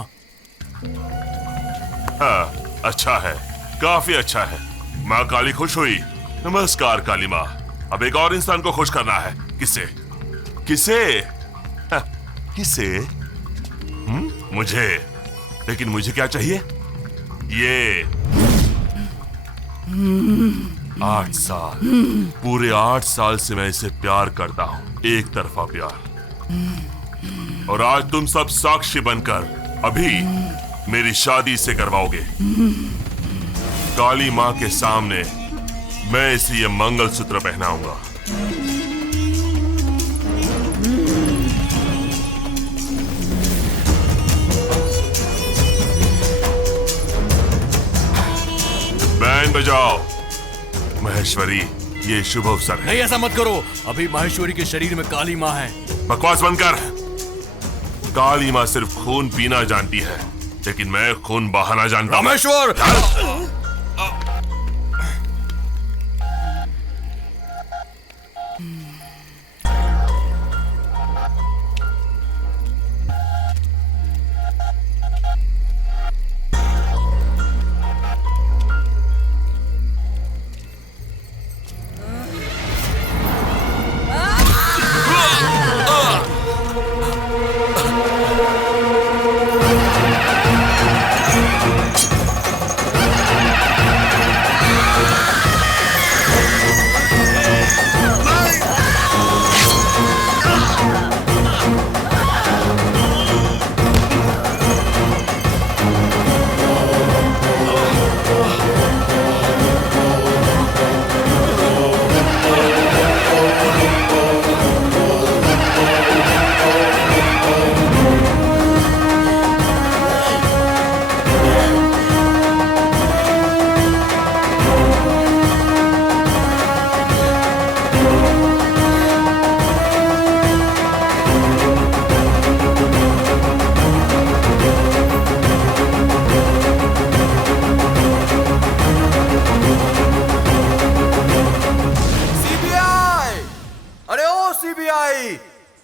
हाँ, अच्छा है, काफी अच्छा है। माँ काली खुश हुई। नमस्कार काली माँ। अब एक और इंसान को खुश करना है। किसे? किसे? किसे? मुझे। लेकिन मुझे क्या चाहिए? ये 8 साल, पूरे 8 साल से मैं इसे प्यार करता हूँ, एक तरफा प्यार। और आज तुम सब साक्षी बनकर अभी मेरी शादी से करवाओगे। काली माँ के सामने मैं इसे ये मंगलसूत्र पहनाऊंगा। बैंड बजाओ। महेश्वरी, ये शुभ अवसर है। नहीं, ऐसा मत करो। अभी महेश्वरी के शरीर में काली माँ है। बकवास बंद कर। काली माँ सिर्फ खून पीना जानती है, लेकिन मैं खून बहाना जानता हूं। रामेश्वर!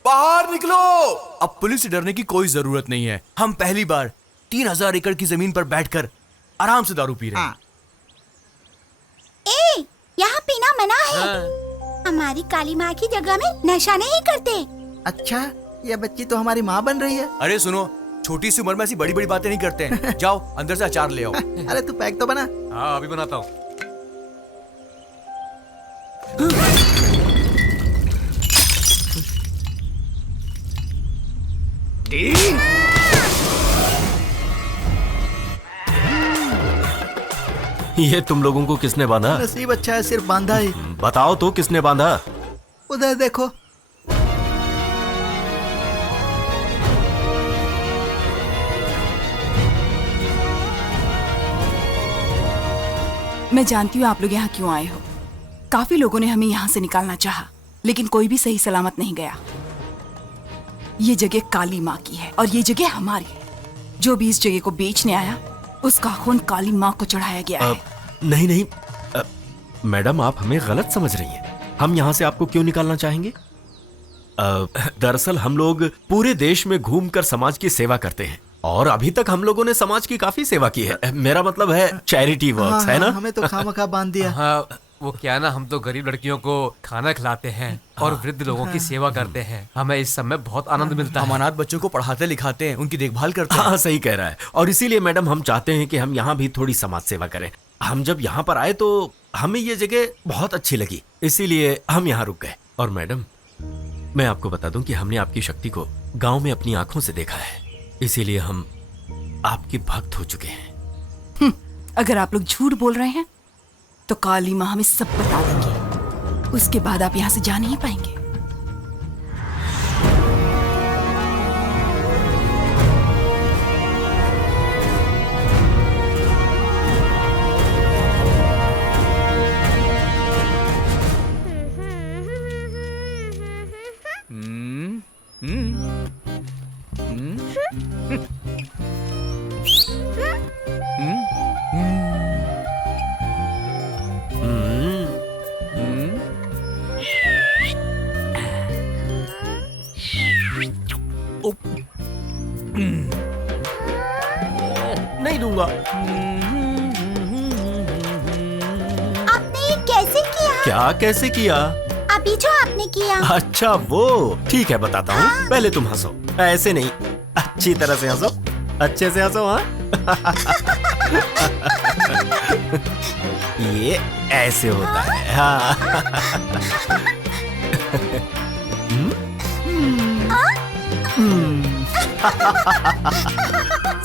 बाहर निकलो। अब पुलिस से डरने की कोई जरूरत नहीं है। हम पहली बार 3000 एकड़ की जमीन पर बैठकर आराम से दारू पी रहे हैं। ए, यहाँ पीना मना है। हमारी काली माँ की जगह में नशा नहीं करते। अच्छा, ये बच्ची तो हमारी माँ बन रही है। अरे सुनो, छोटी सी उम्र में ऐसी बड़ी बड़ी बातें नहीं करते हैं। जाओ अंदर से अचार ले आओ। अरे तू पैक तो बना। हाँ अभी बनाता हूँ। ये तुम लोगों को किसने बांधा? नसीब अच्छा है, सिर्फ बांधा ही। बताओ तो किसने बांधा? उधर देखो। मैं जानती हूँ आप लोग यहाँ क्यों आए हो। काफी लोगों ने हमें यहाँ से निकालना चाहा, लेकिन कोई भी सही सलामत नहीं गया। ये जगह काली माँ की है और ये जगह हमारी है। जो भी इस जगह को बेचने आया, उसका खून काली माँ को चढ़ाया गया है। नहीं नहीं मैडम, आप हमें गलत समझ रही हैं। हम यहाँ से आपको क्यों निकालना चाहेंगे? दरअसल हम लोग पूरे देश में घूमकर समाज की सेवा करते हैं और अभी तक हम लोगों ने समाज की काफी सेवा की है। मेरा मतलब है चैरिटी वर्क्स, है ना? हमें तो खामखा बांध दिया। हाँ वो क्या ना, हम तो गरीब लड़कियों को खाना खिलाते हैं और वृद्ध लोगों की सेवा करते हैं। हमें इस सब में बहुत आनंद मिलता है। हम अनाथ बच्चों को पढ़ाते लिखाते हैं, उनकी देखभाल करते हैं। हाँ सही कह रहा है। और इसीलिए मैडम हम चाहते हैं कि हम यहाँ भी थोड़ी समाज सेवा करें। हम जब यहाँ पर आए तो हमें ये जगह बहुत अच्छी लगी, इसीलिए हम यहाँ रुक गए। और मैडम मैं आपको बता दूं कि हमने आपकी शक्ति को गांव में अपनी आंखों से देखा है, इसीलिए हम आपके भक्त हो चुके हैं। अगर आप लोग झूठ बोल रहे हैं तो काली माँ हमें सब बता देंगी। उसके बाद आप यहाँ से जा नहीं पाएंगे। नहीं दूंगा। आपने ये कैसे किया? क्या कैसे किया? अभी जो आपने किया। अच्छा वो ठीक है, बताता हूँ। पहले तुम हंसो, ऐसे नहीं, अच्छी तरह से हंसो, अच्छे से हंसो। हाँ ये ऐसे होता है। हाँ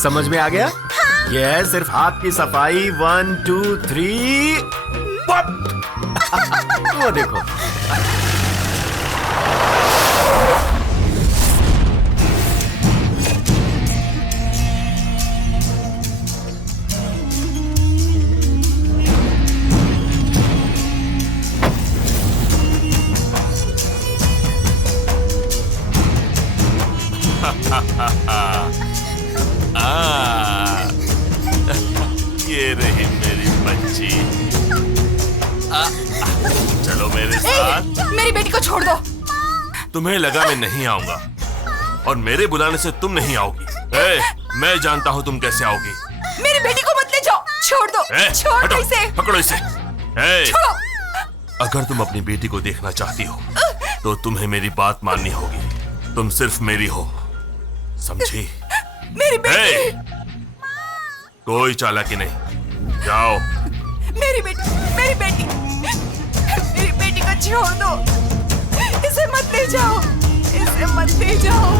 समझ में आ गया? ये है सिर्फ हाथ की सफाई। 1 2 3 वो देखो। ये रही मेरी बच्ची। चलो मेरे साथ। मेरी बेटी को छोड़ दो। तुम्हें लगा मैं नहीं आऊंगा और मेरे बुलाने से तुम नहीं आओगी। मैं जानता हूँ तुम कैसे आओगी। मेरी बेटी को मत ले जाओ, छोड़ दो। छोड़ दो इसे। पकड़ो इसे। छोड़ो। अगर तुम अपनी बेटी को देखना चाहती हो तो तुम्हें मेरी बात माननी होगी। तुम सिर्फ मेरी हो, समझी? मेरी बेटी। कोई चालाकी नहीं, जाओ। मेरी बेटी, मेरी बेटी, मेरी बेटी को छोड़ दो। इसे मत ले जाओ, इसे मत ले जाओ।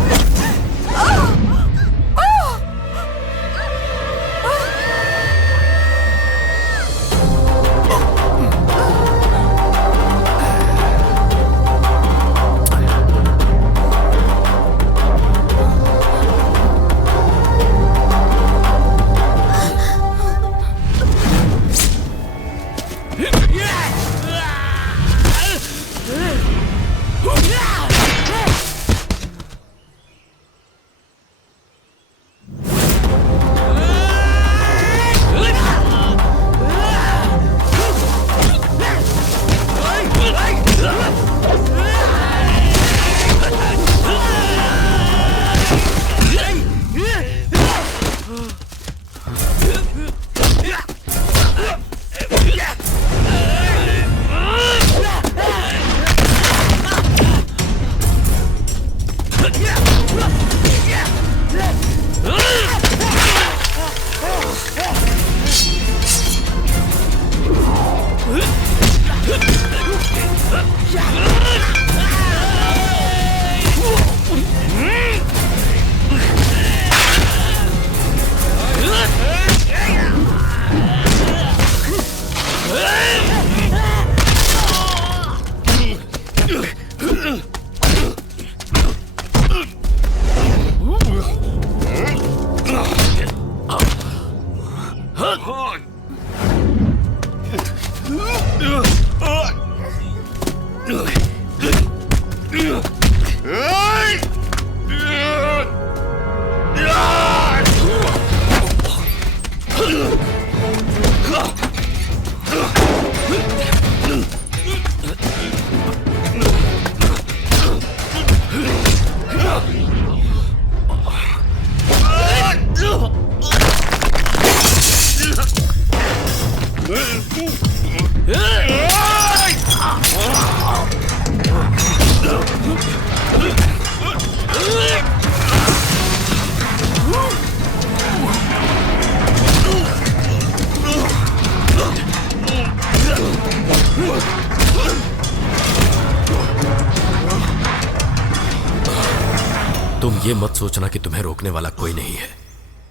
तुम ये मत सोचना कि तुम्हें रोकने वाला कोई नहीं है।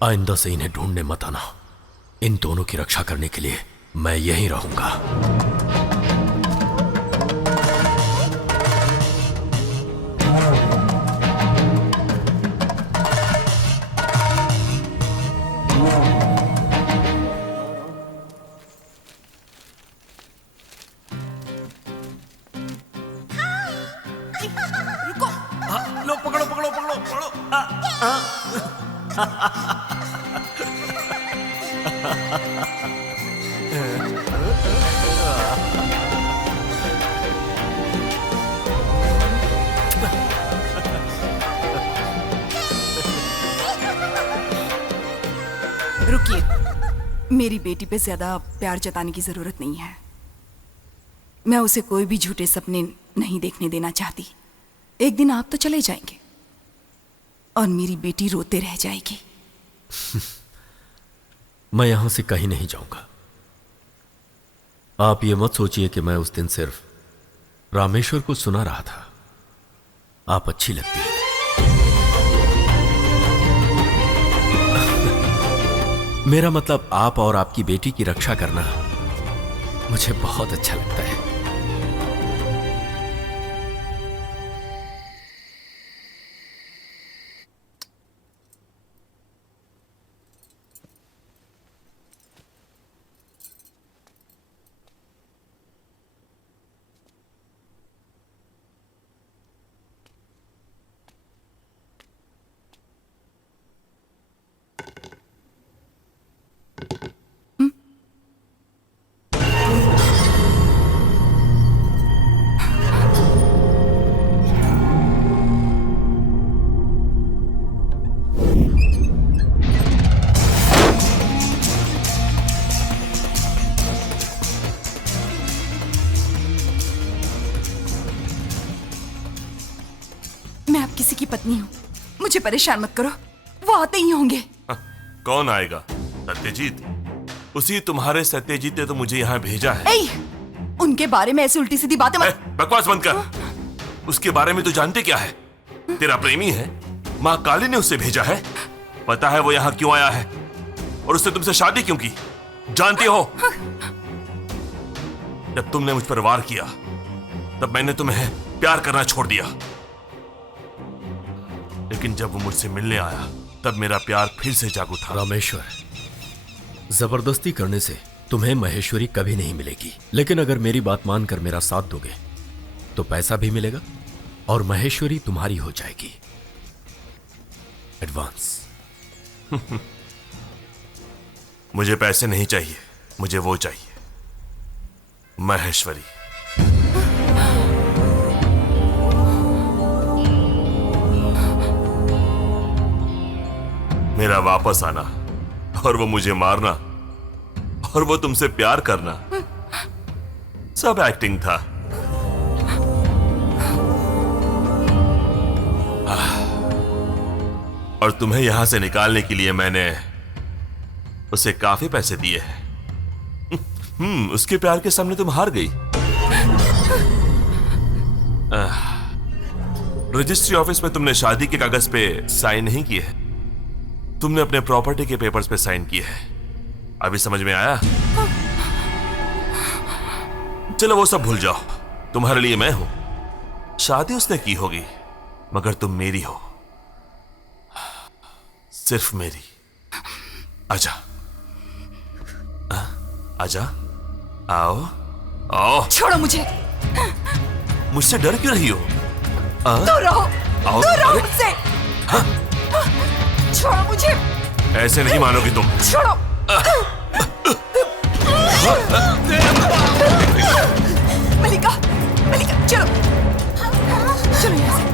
आइंदा से इन्हें ढूंढने मत आना। इन दोनों की रक्षा करने के लिए मैं यहीं रहूंगा। लो पकड़ो पकड़ो पकड़ो पकड़ो। रुकिए, मेरी बेटी पे ज्यादा प्यार जताने की जरूरत नहीं है। मैं उसे कोई भी झूठे सपने नहीं देखने देना चाहती। एक दिन आप तो चले जाएंगे और मेरी बेटी रोते रह जाएगी। मैं यहां से कहीं नहीं जाऊंगा। आप ये मत सोचिए कि मैं उस दिन सिर्फ रामेश्वर को सुना रहा था। आप अच्छी लगती हैं। मेरा मतलब आप और आपकी बेटी की रक्षा करना मुझे बहुत अच्छा लगता है। मैं अब किसी की पत्नी हूँ, मुझे परेशान मत करो। वो आते ही होंगे। कौन आएगा? सत्यजीत। उसी तुम्हारे सत्यजीत ने तो मुझे यहाँ भेजा है। उनके बारे में ऐसी उल्टी सीधी बातें मत। बकवास बंद कर। उसके बारे में तो जानते क्या है? तेरा प्रेमी है, माँ काली ने उसे भेजा है। पता है वो यहाँ क्यों आया है और उसने तुमसे शादी क्यों की? जानते हो? जब तुमने मुझ पर वार किया तब मैंने तुम्हें प्यार करना छोड़ दिया, लेकिन जब वो मुझसे मिलने आया तब मेरा प्यार फिर से जाग उठा। रामेश्वर, जबरदस्ती करने से तुम्हें महेश्वरी कभी नहीं मिलेगी, लेकिन अगर मेरी बात मानकर मेरा साथ दोगे तो पैसा भी मिलेगा और महेश्वरी तुम्हारी हो जाएगी। एडवांस। मुझे पैसे नहीं चाहिए, मुझे वो चाहिए, महेश्वरी। मेरा वापस आना और वो मुझे मारना और वो तुमसे प्यार करना सब एक्टिंग था। और तुम्हें यहां से निकालने के लिए मैंने उसे काफी पैसे दिए हैं। उसके प्यार के सामने तुम हार गई। रजिस्ट्री ऑफिस में तुमने शादी के कागज पे साइन नहीं किए हैं, तुमने अपने प्रॉपर्टी के पेपर्स पे साइन किए हैं। अभी समझ में आया? चलो वो सब भूल जाओ, तुम्हारे लिए मैं हूं। शादी उसने की होगी मगर तुम मेरी हो, सिर्फ मेरी। आजा आजा, आओ आओ। छोड़ो मुझे। मुझसे डर क्यों रही हो? दूर रहो, आओ। दूर रहो अरे, मुझसे। छोड़ो मुझे। ऐसे नहीं मानोगी तुम। छोड़ो। मलिका, मलिका, चलो चलो यहाँ से।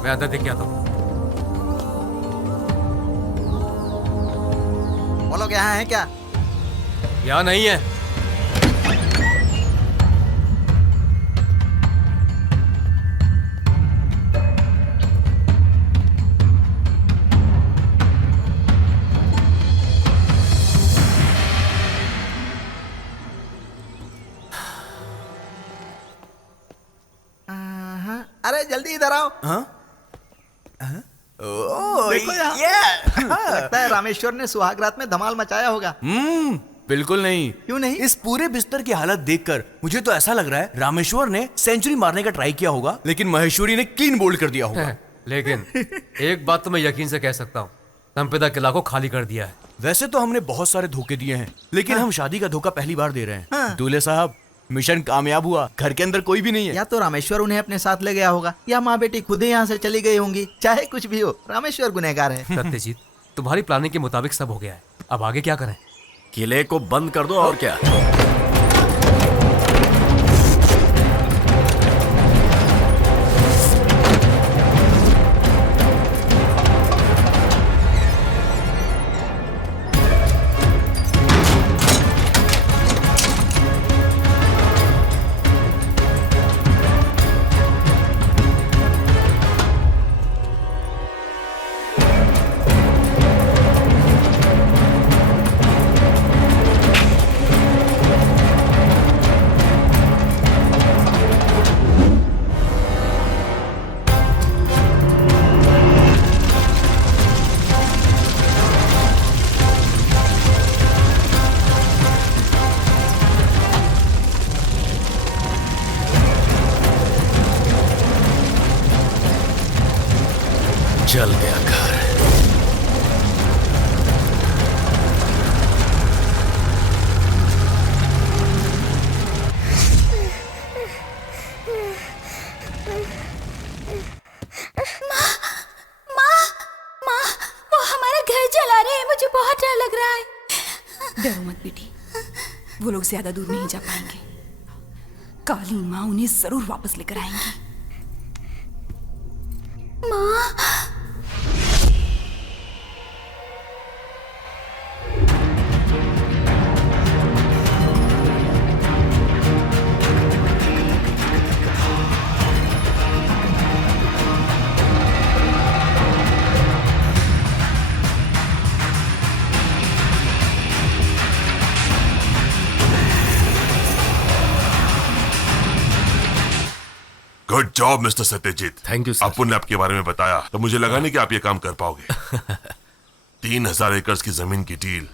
मैं अंदर देख के आता हूँ। बोलो क्या है क्या? यहाँ नहीं है। अरे जल्दी इधर आओ। देखो यहाँ। लगता है रामेश्वर ने सुहाग रात में धमाल मचाया होगा। बिल्कुल नहीं। क्यों नहीं? इस पूरे बिस्तर की हालत देखकर मुझे तो ऐसा लग रहा है रामेश्वर ने सेंचुरी मारने का ट्राई किया होगा, लेकिन महेश्वरी ने क्लीन बोल्ड कर दिया होगा। लेकिन एक बात तो मैं यकीन से कह सकता हूँ, संपदा किला को खाली कर दिया है। वैसे तो हमने बहुत सारे धोखे दिए हैं, लेकिन हम शादी का धोखा पहली बार दे रहे हैं। दूल्हे साहब, मिशन कामयाब हुआ। घर के अंदर कोई भी नहीं है। या तो रामेश्वर उन्हें अपने साथ ले गया होगा, या माँ बेटी खुद ही यहाँ से चली गई होंगी। चाहे कुछ भी हो, रामेश्वर गुनहगार है। सत्यजीत, तुम्हारी प्लानिंग के मुताबिक सब हो गया है। अब आगे क्या करें? किले को बंद कर दो और क्या। जल गया घर। वो हमारा घर जला रहे हैं। मुझे बहुत डर लग रहा है। डरो मत बेटी, वो लोग ज्यादा दूर नहीं जा पाएंगे। काली माँ उन्हें जरूर वापस लेकर आएंगी। माँ, good job mister Satyajit. Thank you sir. अपुन ने आपके बारे में बताया तो मुझे लगा नहीं कि आप ये काम कर पाओगे। 3000 एकड़ की जमीन की डील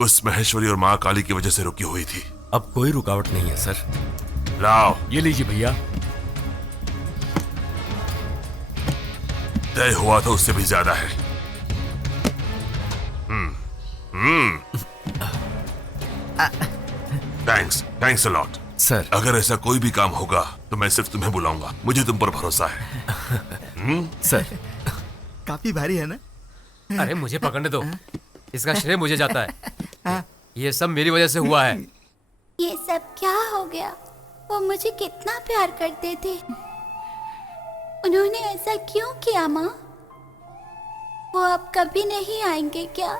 उस महेश्वरी और माँ काली की वजह से रुकी हुई थी। अब कोई रुकावट नहीं है सर। लाओ। ये लीजिए भैया। तय हुआ था उससे भी ज्यादा है। Thanks a lot sir. अगर ऐसा कोई भी काम होगा तो मैं सिर्फ तुम्हें बुलाऊंगा, मुझे तुम पर भरोसा है। सर। काफी भारी है ना? अरे मुझे पकड़ने दो, इसका श्रेय मुझे जाता है। ये सब मेरी वजह से हुआ है। ये सब क्या हो गया? वो मुझे कितना प्यार करते थे, उन्होंने ऐसा क्यों किया माँ? वो अब कभी नहीं आएंगे क्या?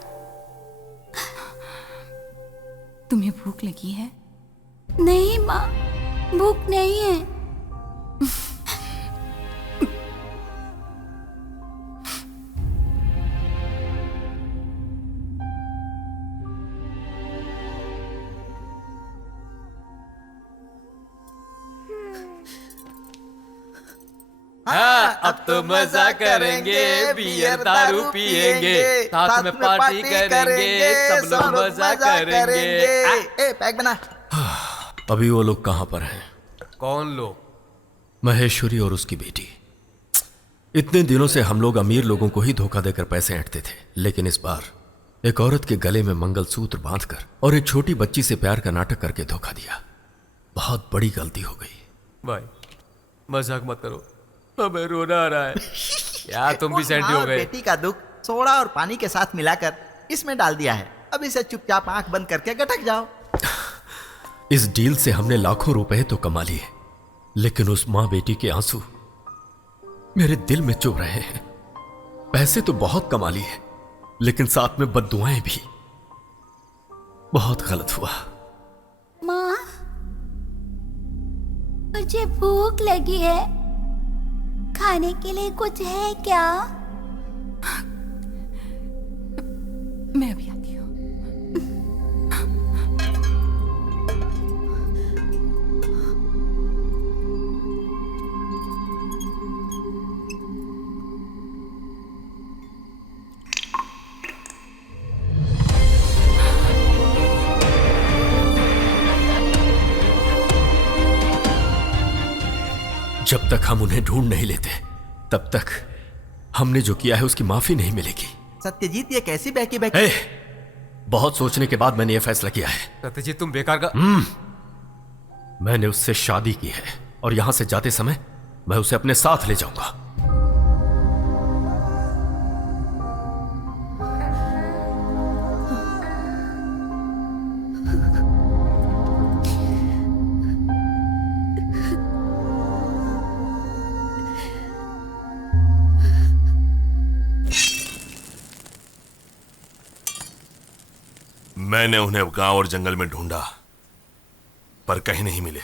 तुम्हें भूख लगी है? नहीं माँ, भूख नहीं है। हाँ, अब तो मजा करेंगे, बियर दारू पिएंगे, साथ में पार्टी करेंगे, सब लोग मजा करेंगे। ए, पैक बना। अभी वो लोग कहां पर हैं? कौन लोग? महेश्वरी और उसकी बेटी। इतने दिनों से हम लोग अमीर लोगों को ही धोखा देकर पैसे ऐंठते थे, लेकिन इस बार एक औरत के गले में मंगलसूत्र बांधकर और एक छोटी बच्ची से प्यार का नाटक करके धोखा दिया। बहुत बड़ी गलती हो गई। भाई मजाक मत करो, हमें रोना आ रहा है। क्या तुम भी सेंटी हो गए? बेटी का दुख सोडा और पानी के साथ मिलाकर इसमें डाल दिया है। अब इसे चुपचाप आंख बंद करके गटक जाओ। इस डील से हमने लाखों रुपए तो कमा लिए, लेकिन उस मां बेटी के आंसू मेरे दिल में चुभ रहे हैं। पैसे तो बहुत कमा लिए, लेकिन साथ में बद्दुआएं भी। बहुत गलत हुआ। माँ, मुझे भूख लगी है, खाने के लिए कुछ है क्या? मैं अभी आती हूँ। जब तक हम उन्हें ढूंढ नहीं लेते, तब तक हमने जो किया है उसकी माफी नहीं मिलेगी। सत्यजीत, ये कैसी बहकी बहकी? बहुत सोचने के बाद मैंने यह फैसला किया है। सत्यजीत, तुम बेकार का। मैंने उससे शादी की है और यहां से जाते समय मैं उसे अपने साथ ले जाऊंगा। मैंने उन्हें गांव और जंगल में ढूंढा, पर कहीं नहीं मिले।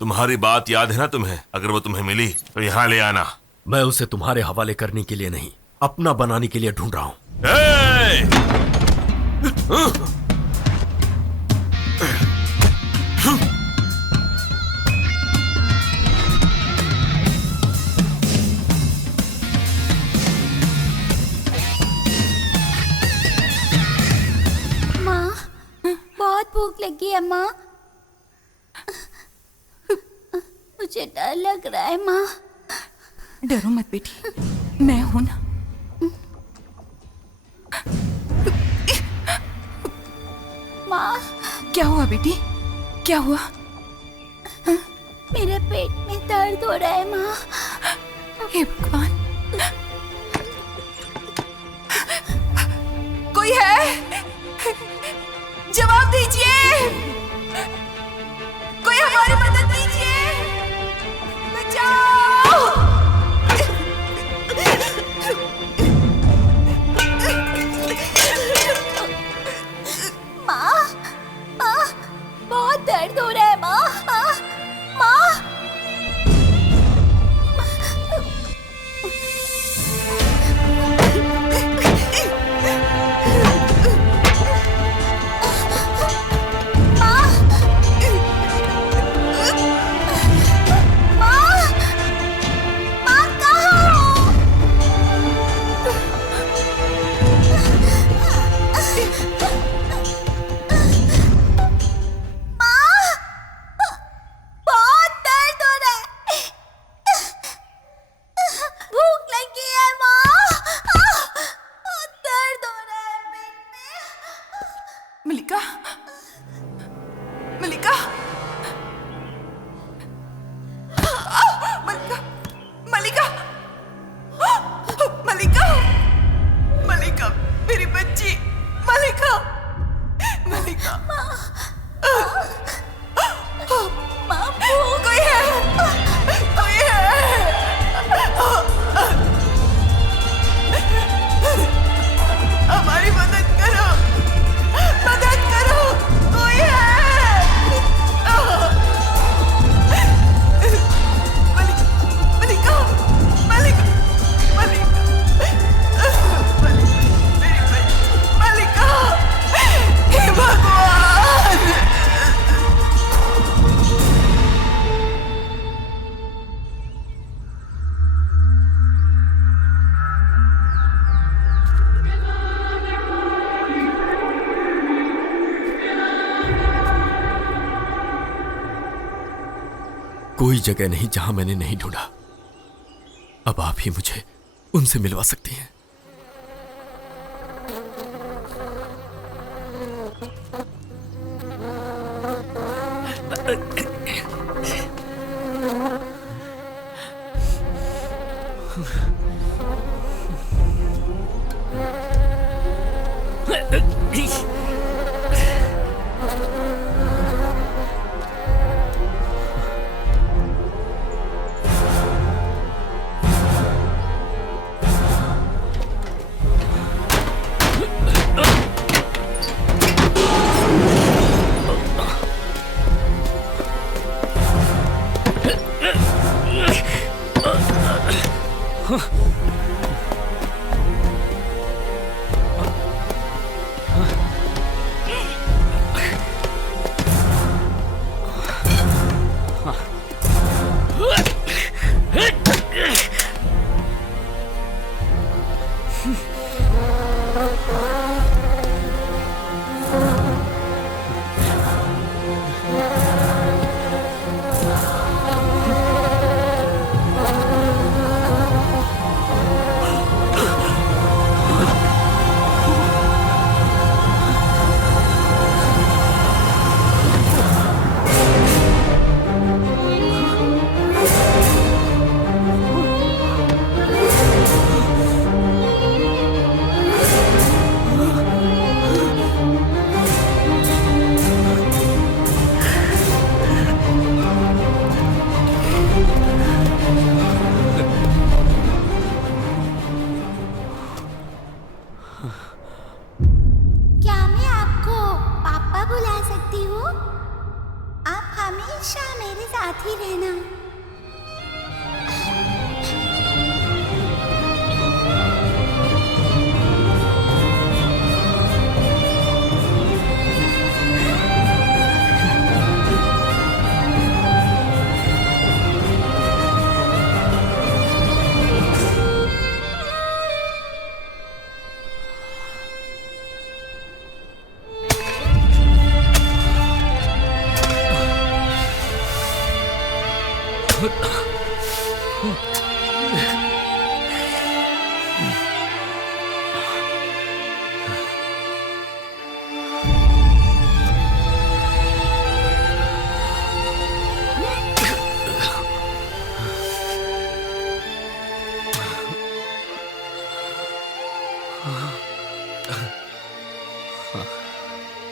तुम्हारी बात याद है ना तुम्हें? अगर वो तुम्हें मिली तो यहां ले आना। मैं उसे तुम्हारे हवाले करने के लिए नहीं, अपना बनाने के लिए ढूंढ रहा हूं। बहुत भूख लगी है माँ, मुझे डर लग रहा है माँ। डरो मत बेटी, मैं हूं ना। माँ, क्या हुआ बेटी? क्या हुआ? मेरे पेट में दर्द हो रहा है माँ। हे भगवान, कोई है? जवाब दीजिए, कोई हमारी मदद कीजिए, बचाओ। माँ, माँ, बहुत दर्द हो रहा है माँ। माँ, कोई जगह नहीं जहां मैंने नहीं ढूंढा। अब आप ही मुझे उनसे मिलवा सकती हैं। क्या मैं आपको पापा बुला सकती हूँ? आप हमेशा मेरे साथ ही रहना।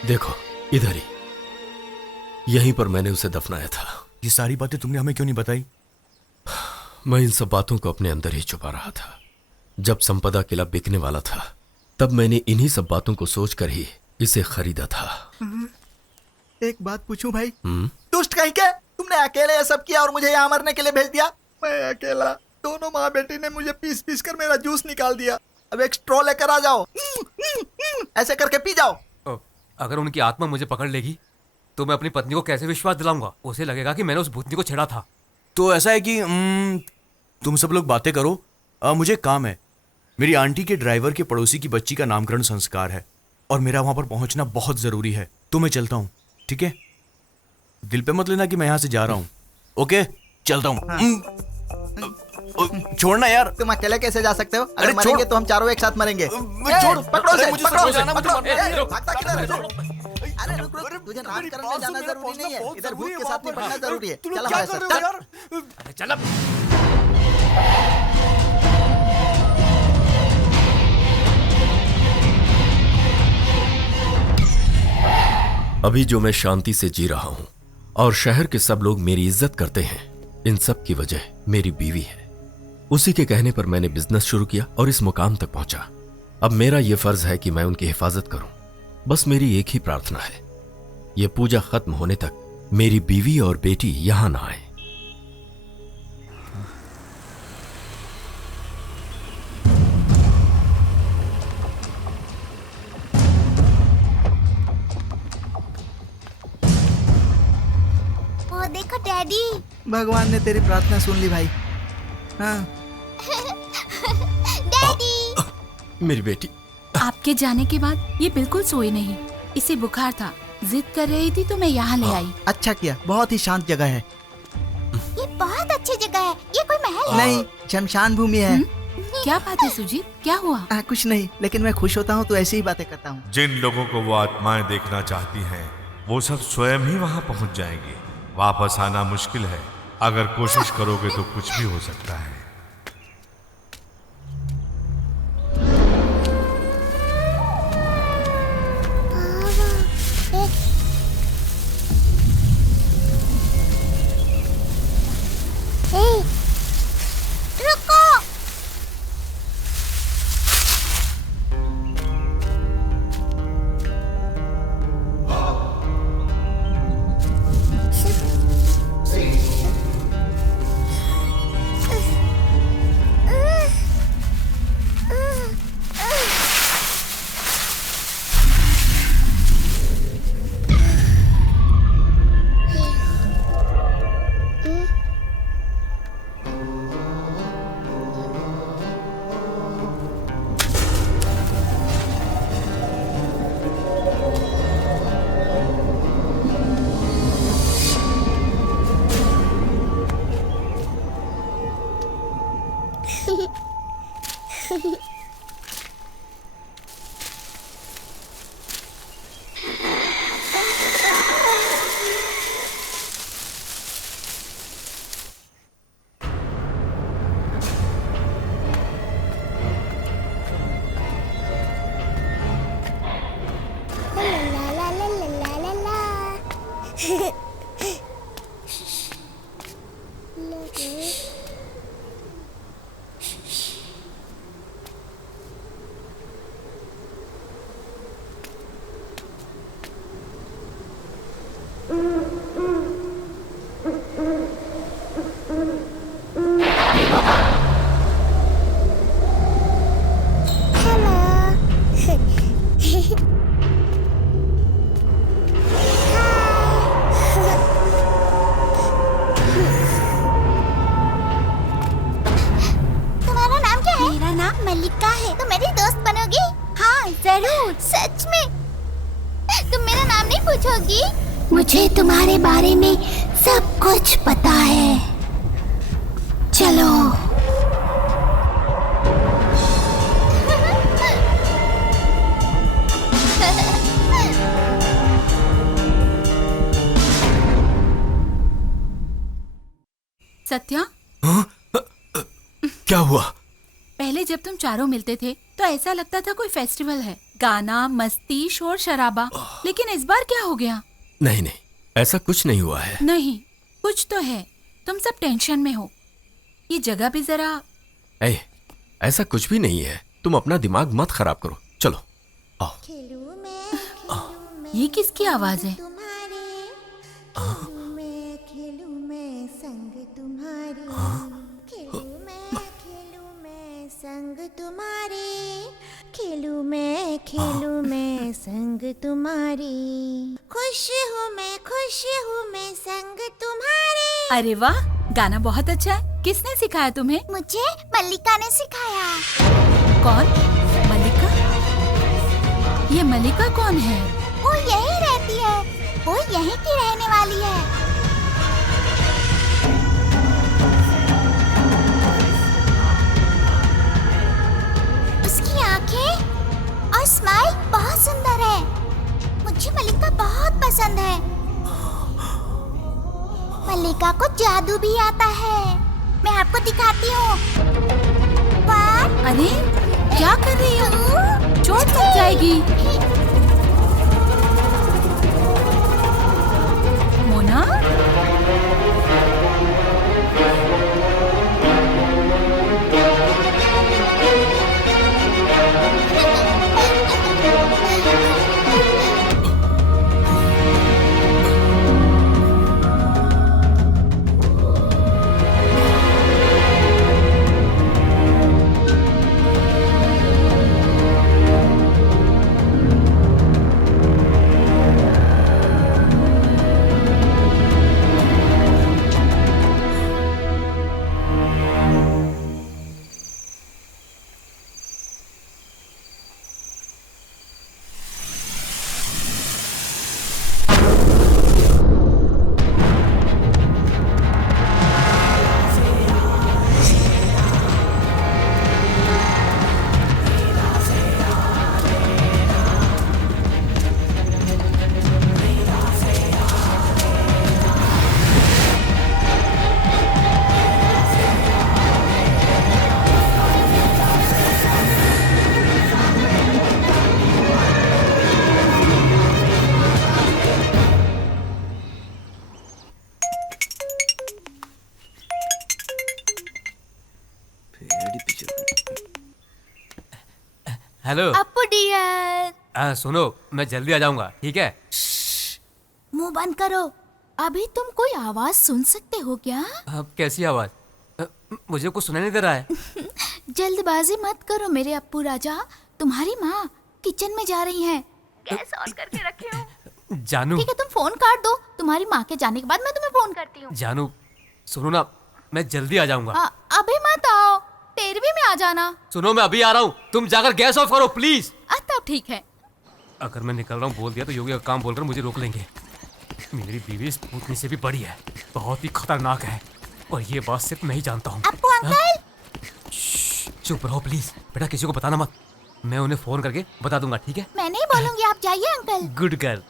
देखो इधर ही, यहीं पर मैंने उसे दफनाया था। ये सारी बातें तुमने हमें क्यों नहीं बताई? मैं इन सब बातों को अपने अंदर ही छुपा रहा था। जब संपदा किला बिकने वाला था तब मैंने इन्हीं सब बातों को सोचकर ही इसे खरीदा था। एक बात पूछूं भाई? दुष्ट कहीं के, तुमने अकेले ये सब किया और मुझे यहाँ मरने के लिए भेज दिया? मैं अकेला, दोनों माँ बेटी ने मुझे पीस पीस कर मेरा जूस निकाल दिया। अब एक स्ट्रॉ लेकर आ जाओ, ऐसे करके पी जाओ। अगर उनकी आत्मा मुझे पकड़ लेगी तो मैं अपनी पत्नी को कैसे विश्वास दिलाऊंगा? उसे लगेगा कि मैंने उस भूतनी को छेड़ा था। तो ऐसा है कि तुम सब लोग बातें करो, मुझे काम है। मेरी आंटी के ड्राइवर के पड़ोसी की बच्ची का नामकरण संस्कार है और मेरा वहां पर पहुंचना बहुत जरूरी है, तो मैं चलता हूँ। ठीक है, दिल पे मत लेना कि मैं यहाँ से जा रहा हूँ। ओके, चलता हूँ। छोड़ना यार। तुम अकेले कैसे जा सकते हो? अगर मरेंगे तो हम चारों एक साथ मरेंगे। छोड़, पकड़ो उसे, पकड़ो उसे। भागता किधर है? अरे रुक रुक, तुझे नामकरण में जाना जरूरी नहीं है, इधर भूत के साथ निपटना जरूरी है। चल हमारे साथ, अरे चल। अभी जो मैं शांति से जी रहा हूं और शहर के सब लोग मेरी इज्जत करते हैं, इन सब की वजह मेरी बीवी है। उसी के कहने पर मैंने बिजनेस शुरू किया और इस मुकाम तक पहुंचा। अब मेरा यह फर्ज है कि मैं उनकी हिफाजत करूं। बस मेरी एक ही प्रार्थना है, यह पूजा खत्म होने तक मेरी बीवी और बेटी यहां ना आए। वो देखो डैडी, भगवान ने तेरी प्रार्थना सुन ली भाई। हाँ। डैडी। मेरी बेटी। आपके जाने के बाद ये बिल्कुल सोई नहीं, इसे बुखार था, जिद कर रही थी तो मैं यहाँ ले आई। अच्छा किया, बहुत ही शांत जगह है। नहीं, शमशान भूमि है। क्या बात है सुजीत, क्या हुआ? कुछ नहीं, लेकिन मैं खुश होता हूँ तो ऐसी ही बातें करता हूँ। जिन लोगों को वो आत्माएं देखना चाहती हैं, वो सब स्वयं ही वहां पहुंच जाएंगे। वापस आना मुश्किल है, अगर कोशिश करोगे तो कुछ भी हो सकता है। मुझे तुम्हारे बारे में सब कुछ पता है। चलो। सत्या, क्या हुआ? पहले जब तुम चारों मिलते थे तो ऐसा लगता था कोई फेस्टिवल है, गाना, मस्ती, शोर शराबा। लेकिन इस बार क्या हो गया? नहीं नहीं, ऐसा कुछ नहीं हुआ है। नहीं, कुछ तो है। तुम सब टेंशन में हो। ये जगह भी जरा। ऐसा कुछ भी नहीं है, तुम अपना दिमाग मत खराब करो। चलो आओ। ये किसकी आवाज है? संग तुम्हारे खेलूं मैं संग तुम्हारी, खुश हूँ मैं संग तुम्हारे। अरे वाह, गाना बहुत अच्छा है। किसने सिखाया तुम्हें? मुझे मल्लिका ने सिखाया। कौन? मल्लिका? ये मल्लिका कौन है? वो यहीं रहती है, वो यहीं की रहने वाली है। उसकी आंखें और स्माइल बहुत सुंदर है। मुझे मल्लिका बहुत पसंद है। मल्लिका को जादू भी आता है, मैं आपको दिखाती हूँ। अरे क्या कर रही हो? चोट लग जाएगी। मोना, गाड़ी पीछे। हेलो अप्पू डियर, सुनो, मैं जल्दी आ जाऊंगा, ठीक है? मुंह बंद करो। अभी तुम कोई आवाज सुन सकते हो क्या? अब कैसी आवाज? मुझे कुछ सुनाई नहीं दे रहा है। जल्दबाजी मत करो मेरे अप्पू राजा, तुम्हारी माँ किचन में जा रही हैं। गैस ऑन करके रखे हो। जानू, ठीक है, तुम फोन काट दो, तुम्हारी माँ के जाने के बाद मैं तुम्हें फोन करती हूँ। जानू सुनो ना, मैं जल्दी आ जाऊंगा। अभी मत आओ, 13वीं में आ जाना। सुनो, मैं अभी आ रहा हूँ, तुम जाकर गैस ऑफ करो प्लीज। तब ठीक है। अगर मैं निकल रहा हूँ बोल दिया तो योगी का काम बोलकर मुझे रोक लेंगे। मेरी बीवी इस भूतनी से भी बड़ी है, बहुत ही खतरनाक है, और ये बात सिर्फ मैं ही जानता हूँ। अप्पू अंकल, चुप रहो प्लीज, बेटा किसी को बताना मत, मैं उन्हें फोन करके बता दूंगा, ठीक है? मैं नहीं बोलूंगी, आप जाइए अंकल। Good girl.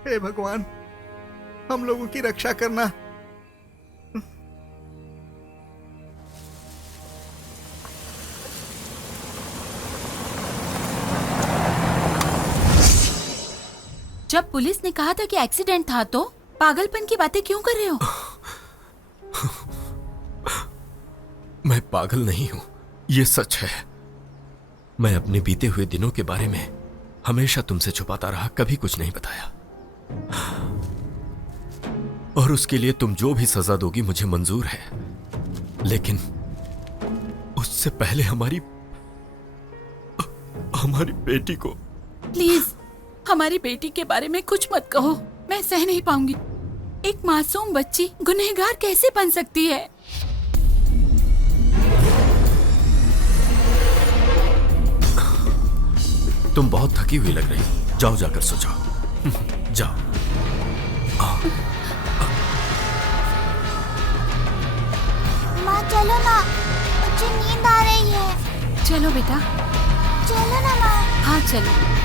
हे भगवान, हम लोगों की रक्षा करना। जब पुलिस ने कहा था कि एक्सीडेंट था तो पागलपन की बातें क्यों कर रहे हो? मैं पागल नहीं हूं, ये सच है। मैं अपने बीते हुए दिनों के बारे में हमेशा तुमसे छुपाता रहा, कभी कुछ नहीं बताया, और उसके लिए तुम जो भी सजा दोगी मुझे मंजूर है, लेकिन उससे पहले हमारी बेटी को। प्लीज हमारी बेटी के बारे में कुछ मत कहो, मैं सह नहीं पाऊंगी। एक मासूम बच्ची गुनहगार कैसे बन सकती है? तुम बहुत थकी हुई लग रही हो, जाओ जाकर सो जाओ। जाओ। माँ चलो ना, मुझे नींद आ रही है। चलो बेटा, चलो ना माँ। हाँ चलो।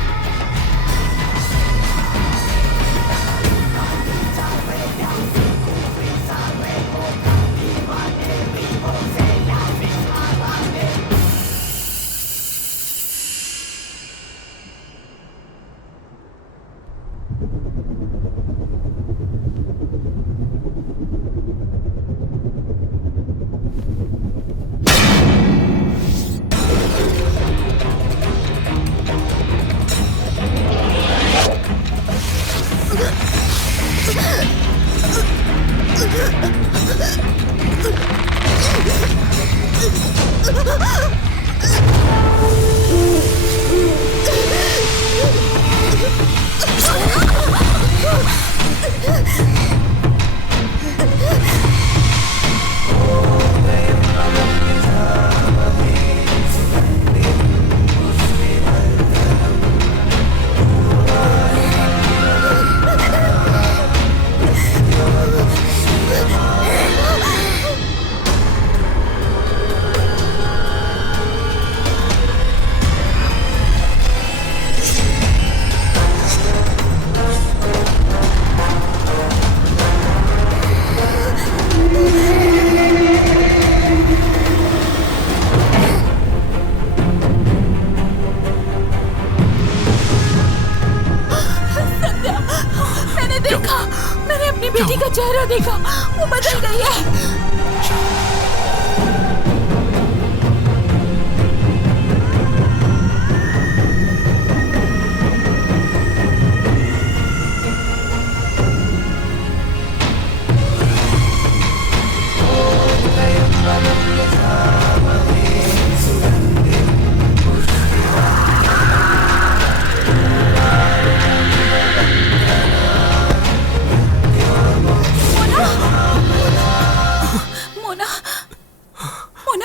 चेहरा देखा, वो बदल गई है।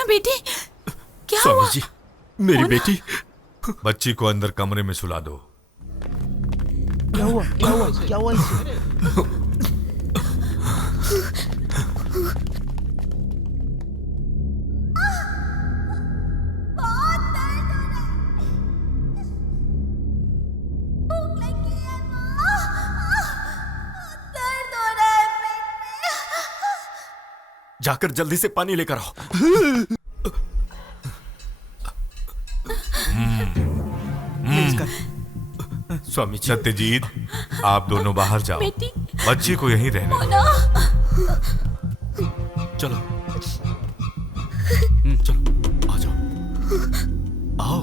बेटी, क्या हुआ? स्वामी जी, मेरी बेटी। बच्ची को अंदर कमरे में सुला दो। क्या हुआ? क्या हुआ? क्या हुआ इसे? जाकर जल्दी से पानी लेकर आओ। स्वामी सत्यजीत, आप दोनों बाहर जाओ। बच्ची को यहीं रहने दो। चलो चलो, आ जाओ, आओ।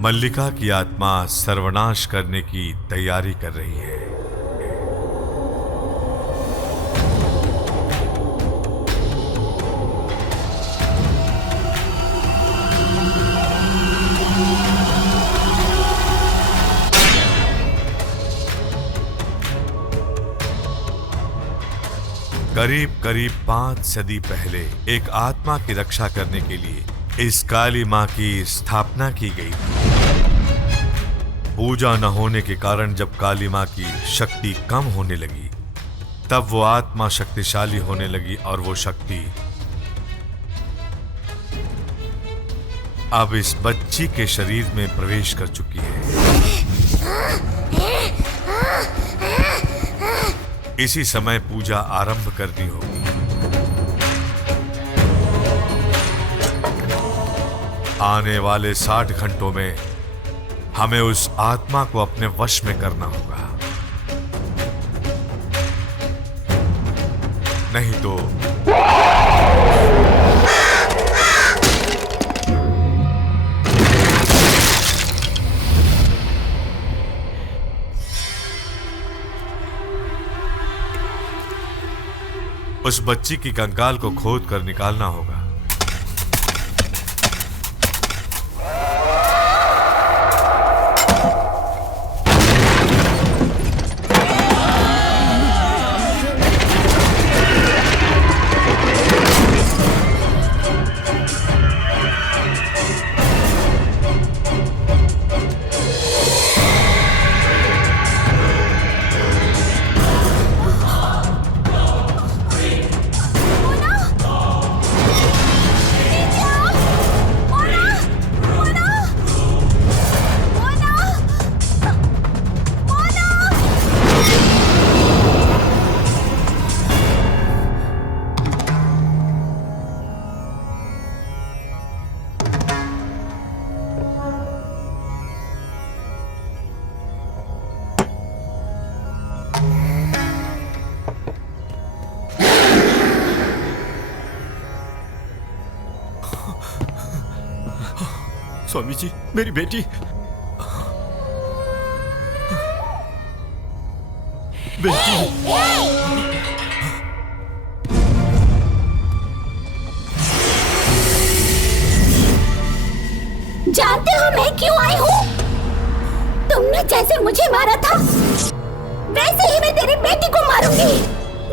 मल्लिका की आत्मा सर्वनाश करने की तैयारी कर रही है। करीब करीब 5 सदी पहले एक आत्मा की रक्षा करने के लिए इस काली मां की स्थापना की गई थी। पूजा न होने के कारण जब काली मां की शक्ति कम होने लगी, तब वो आत्मा शक्तिशाली होने लगी और वो शक्ति अब इस बच्ची के शरीर में प्रवेश कर चुकी है। इसी समय पूजा आरंभ करनी होगी। आने वाले 60 घंटों में हमें उस आत्मा को अपने वश में करना होगा, नहीं तो उस बच्ची की कंकाल को खोद कर निकालना होगा। स्वामी जी, मेरी बेटी। बेटी। जानते हो मैं क्यों आई हूँ? तुमने जैसे मुझे मारा था, वैसे ही मैं तेरी बेटी को मारूंगी,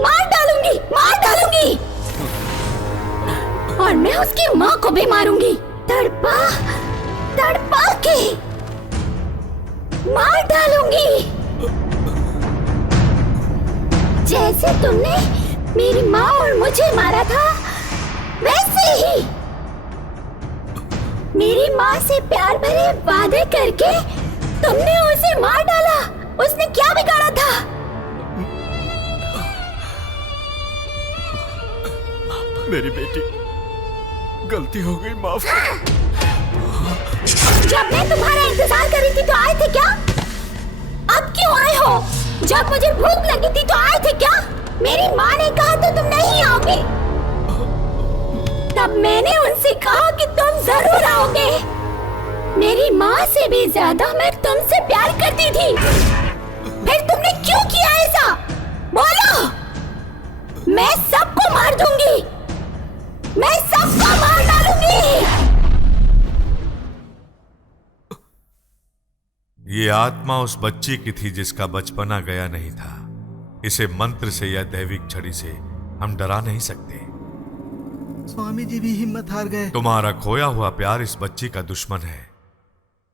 मार डालूंगी, मार डालूंगी। और मैं उसकी माँ को भी मारूंगी, तड़पा तड़पा के मार डालूंगी। जैसे तुमने मेरी माँ और मुझे मारा था वैसे ही मेरी माँ से प्यार भरे वादे करके तुमने उसे मार डाला। उसने क्या बिगाड़ा था? मेरी बेटी, गलती हो गई, माफ कर। जब मैं तुम्हारा इंतजार कर रही थी तो आए थे क्या? अब क्यों आए हो? जब मुझे भूख लगी थी तो आए थे क्या? मेरी माँ ने कहा तो तुम नहीं आओगे। तब मैंने उनसे कहा कि तुम जरूर आओगे। मेरी माँ से भी ज्यादा मैं तुमसे प्यार करती थी। फिर तुमने क्यों किया ऐसा? बोलो। मैं सबको मार दूंगी। मैं सबको मार डालूंगी। ये आत्मा उस बच्ची की थी जिसका बचपना गया नहीं था। इसे मंत्र से या दैविक छड़ी से हम डरा नहीं सकते। स्वामी जी भी हिम्मत हार गए। तुम्हारा खोया हुआ प्यार इस बच्ची का दुश्मन है।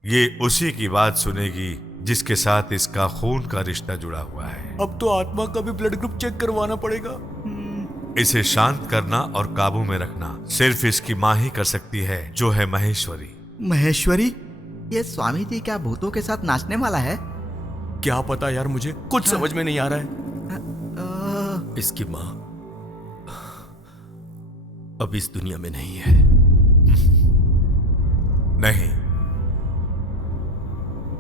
ये उसी की बात सुनेगी जिसके साथ इसका खून का रिश्ता जुड़ा हुआ है। अब तो आत्मा का भी ब्लड ग्रुप चेक करवाना पड़ेगा। इसे शांत करना और काबू में रखना सिर्फ इसकी माँ ही कर सकती है, जो है महेश्वरी। महेश्वरी? ये स्वामी जी क्या भूतों के साथ नाचने वाला है? क्या पता यार, मुझे कुछ समझ में नहीं आ रहा है। इसकी माँ अब इस दुनिया में नहीं है। नहीं,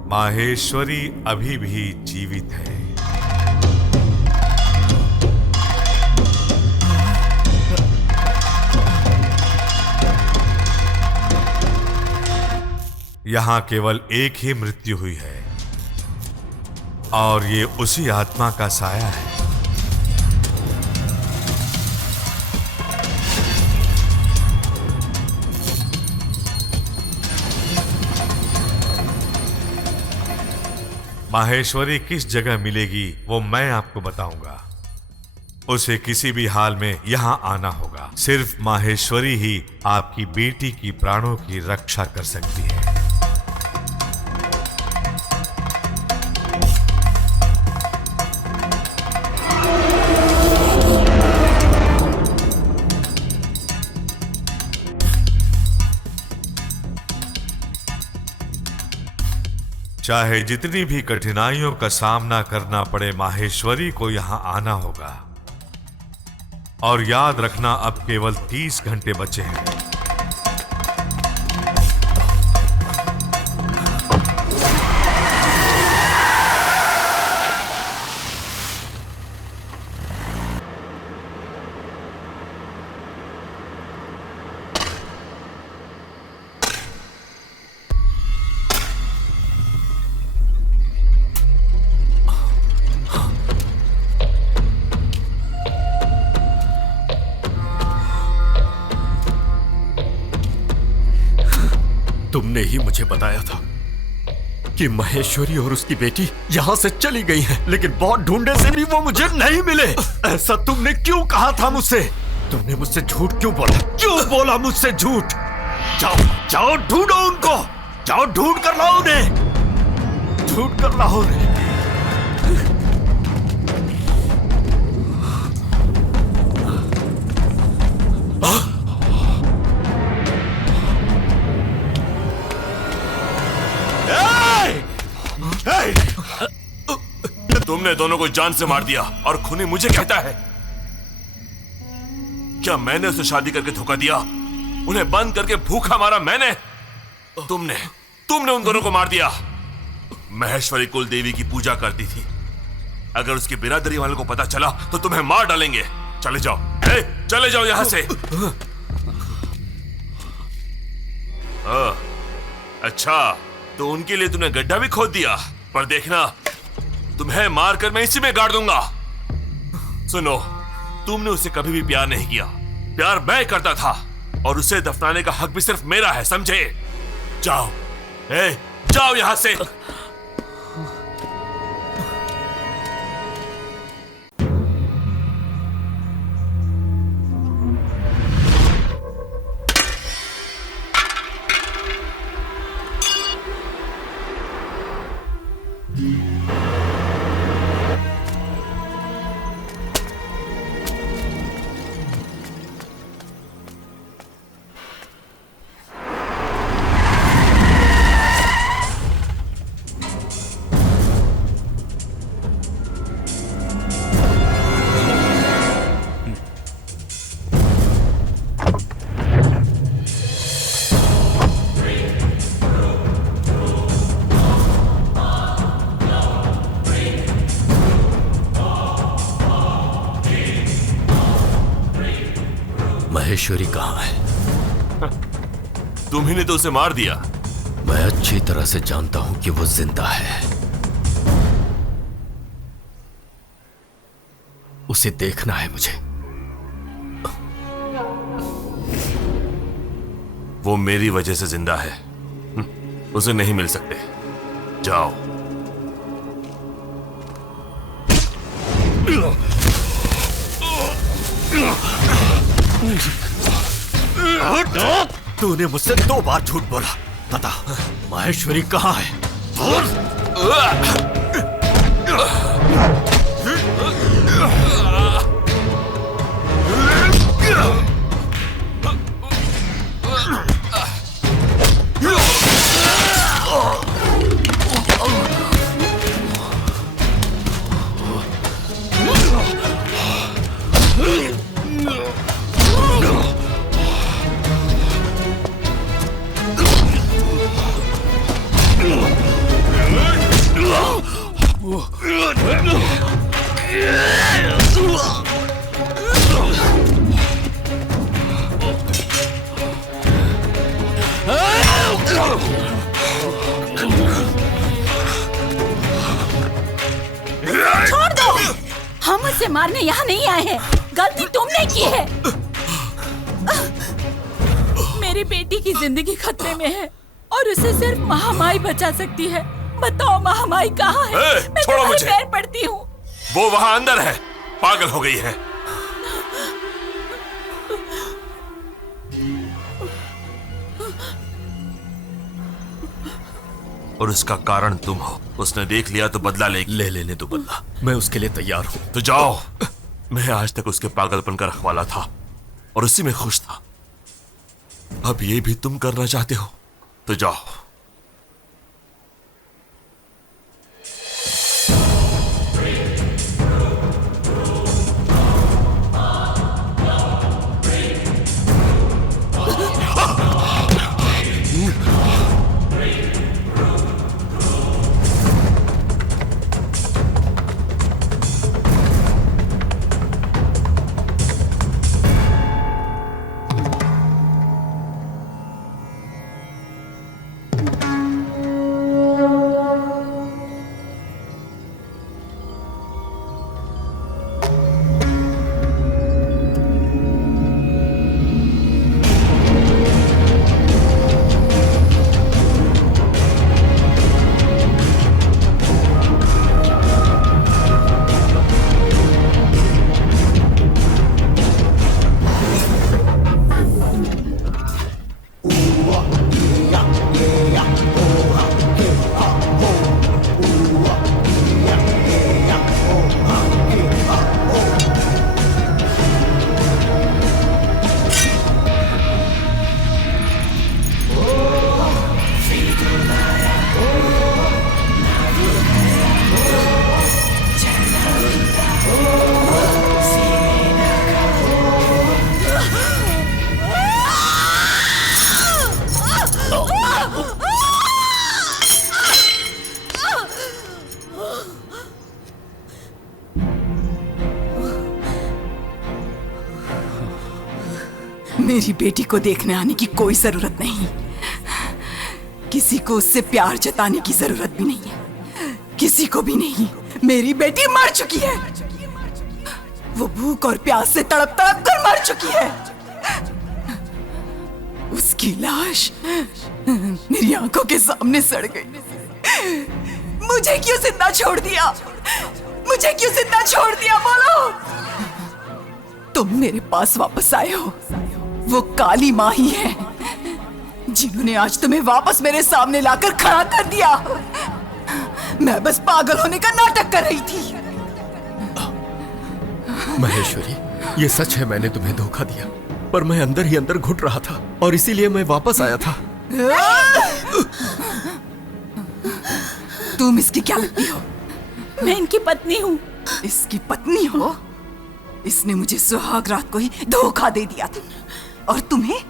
माहेश्वरी अभी भी जीवित है। यहां केवल एक ही मृत्यु हुई है और ये उसी आत्मा का साया है। माहेश्वरी किस जगह मिलेगी वो मैं आपको बताऊंगा। उसे किसी भी हाल में यहां आना होगा। सिर्फ माहेश्वरी ही आपकी बेटी की प्राणों की रक्षा कर सकती है। चाहे जितनी भी कठिनाइयों का सामना करना पड़े, माहेश्वरी को यहां आना होगा। और याद रखना, अब केवल 30 घंटे बचे हैं। तुमने ही मुझे बताया था कि महेश्वरी और उसकी बेटी यहाँ से चली गई हैं, लेकिन बहुत ढूंढने से भी वो मुझे नहीं मिले। ऐसा तुमने क्यों कहा था मुझसे? तुमने मुझसे झूठ क्यों बोला? क्यों बोला मुझसे झूठ? जाओ जाओ ढूंढो उनको, जाओ ढूंढ कर लाओ उन्हें, ढूंढ कर लाओ उन्हें। तुमने दोनों को जान से मार दिया और खूनी मुझे कहता है। क्या मैंने उसे शादी करके धोखा दिया? उन्हें बंद करके भूखा मारा मैंने? तुमने उन दोनों को मार दिया। महेश्वरी कुल देवी की पूजा करती थी। अगर उसकी बिरादरी वालों को पता चला तो तुम्हें मार डालेंगे। चले जाओ, चले जाओ यहां से। अच्छा, तो उनके लिए तुमने गड्ढा भी खोद दिया। पर देखना, तुम्हें मारकर मैं इसी में गाड़ दूंगा। सुनो, तुमने उसे कभी भी प्यार नहीं किया। प्यार मैं करता था और उसे दफनाने का हक भी सिर्फ मेरा है, समझे? जाओ, जाओ यहां से। माहेश्वरी कहाँ है? तुम्ही ने तो उसे मार दिया। मैं अच्छी तरह से जानता हूं कि वो जिंदा है। उसे देखना है मुझे। वो मेरी वजह से जिंदा है, उसे नहीं मिल सकते। जाओ। तूने मुझसे 2 बार झूठ बोला। बता, माहेश्वरी कहाँ है? छोड़ दो, हम उसे मारने यहाँ नहीं आए हैं। गलती तुमने की है। मेरी बेटी की जिंदगी खतरे में है और उसे सिर्फ महामाई बचा सकती है। बताओ महामाई कहाँ है? मैं छोड़ो तुम्हारे मुझे। पैर पड़ती हूँ। वो वहां अंदर है, पागल हो गई है। और उसका कारण तुम हो। उसने देख लिया तो बदला ले लेने दो बदला। मैं उसके लिए तैयार हूं। तो जाओ। मैं आज तक उसके पागलपन का रखवाला था और उसी में खुश था। अब ये भी तुम करना चाहते हो तो जाओ। मेरी बेटी को देखने आने की कोई जरूरत नहीं। किसी को उससे प्यार जताने की जरूरत भी नहीं है। किसी को भी नहीं। मेरी बेटी मर चुकी है। वो भूख और प्यास से तड़प तड़प कर मर चुकी है। उसकी लाश मेरी आंखों के सामने सड़ गई। मुझे क्यों जिंदा छोड़ दिया? मुझे क्यों जिंदा छोड़ दिया? बोलो। तुम मेरे पास वापस आए हो, वो काली माँ ही है जिन्होंने आज तुम्हें वापस मेरे सामने लाकर खड़ा कर दिया। मैं बस पागल होने का नाटक कर रही थी। महेश्वरी, ये सच है, मैंने तुम्हें धोखा दिया, पर मैं अंदर ही अंदर घुट रहा था और इसीलिए मैं वापस आया था। तुम इसकी क्या लगती हो? मैं इनकी पत्नी हूँ। इसकी पत्नी हो? इसने मुझे सुहाग रात को ही धोखा दे दिया था। और तुम्हें?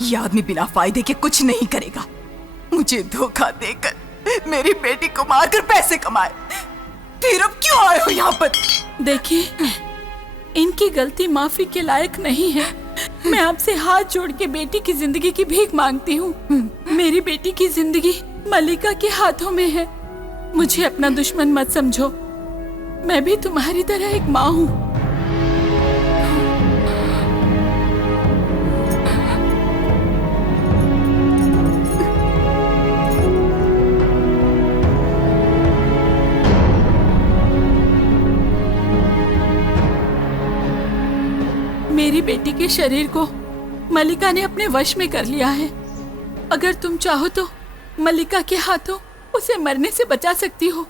ये आदमी बिना फायदे के कुछ नहीं करेगा। मुझे धोखा देकर मेरी बेटी को मारकर पैसे कमाए। फिर अब क्यों आए हो यहाँ पर? देखिए, इनकी गलती माफी के लायक नहीं है। मैं आपसे हाथ जोड़ के बेटी की जिंदगी की भीख मांगती हूँ। मेरी बेटी की जिंदगी मल्लिका के हाथों में है। मुझे अपना दुश्मन मत समझो। मैं भी तुम्हारी तरह एक माँ हूँ। मेरी बेटी के शरीर को मल्लिका ने अपने वश में कर लिया है। अगर तुम चाहो तो मल्लिका के हाथों उसे मरने से बचा सकती हो।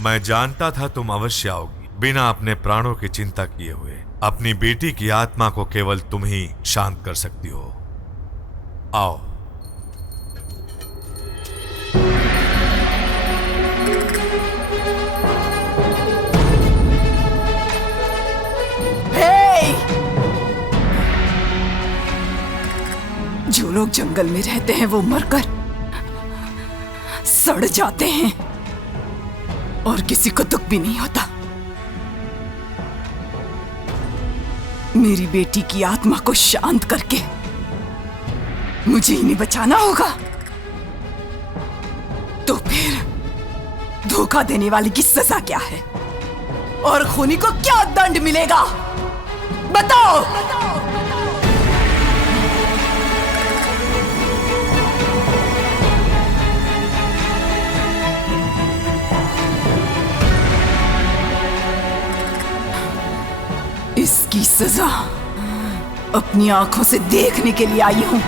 मैं जानता था तुम अवश्य आओगी, बिना अपने प्राणों की चिंता किए हुए। अपनी बेटी की आत्मा को केवल तुम ही शांत कर सकती हो। आओ। जो लोग जंगल में रहते हैं वो मरकर सड़ जाते हैं और किसी को दुख भी नहीं होता। मेरी बेटी की आत्मा को शांत करके मुझे इन्हें बचाना होगा। तो फिर धोखा देने वाले की सजा क्या है और खूनी को क्या दंड मिलेगा? बताओ। इसकी सजा अपनी आंखों से देखने के लिए आई हूं।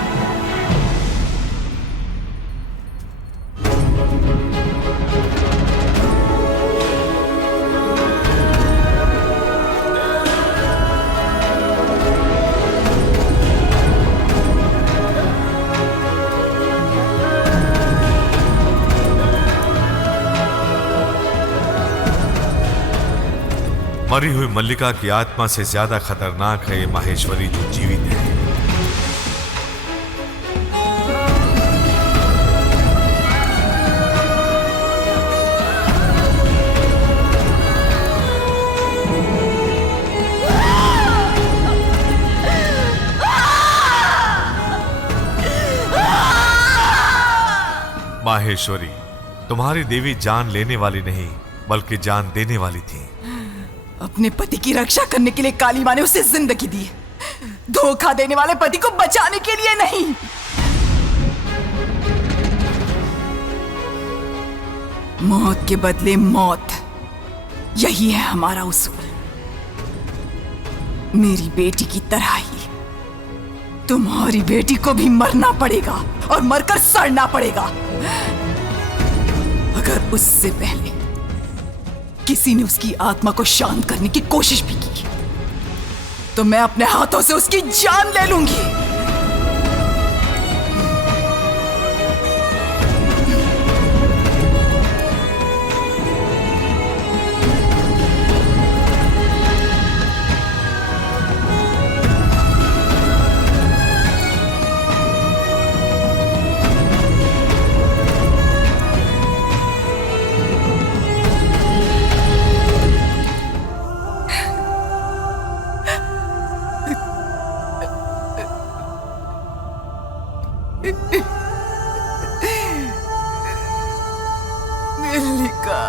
मरी हुई मल्लिका की आत्मा से ज्यादा खतरनाक है ये माहेश्वरी जो जीवित है। माहेश्वरी, तुम्हारी देवी जान लेने वाली नहीं बल्कि जान देने वाली थी। अपने पति की रक्षा करने के लिए काली माँ ने उसे जिंदगी दी, धोखा देने वाले पति को बचाने के लिए नहीं। मौत के बदले मौत, यही है हमारा उसूल। मेरी बेटी की तरह ही तुम्हारी बेटी को भी मरना पड़ेगा और मरकर सड़ना पड़ेगा। अगर उससे पहले किसी ने उसकी आत्मा को शांत करने की कोशिश भी की तो मैं अपने हाथों से उसकी जान ले लूंगी। मल्लिका,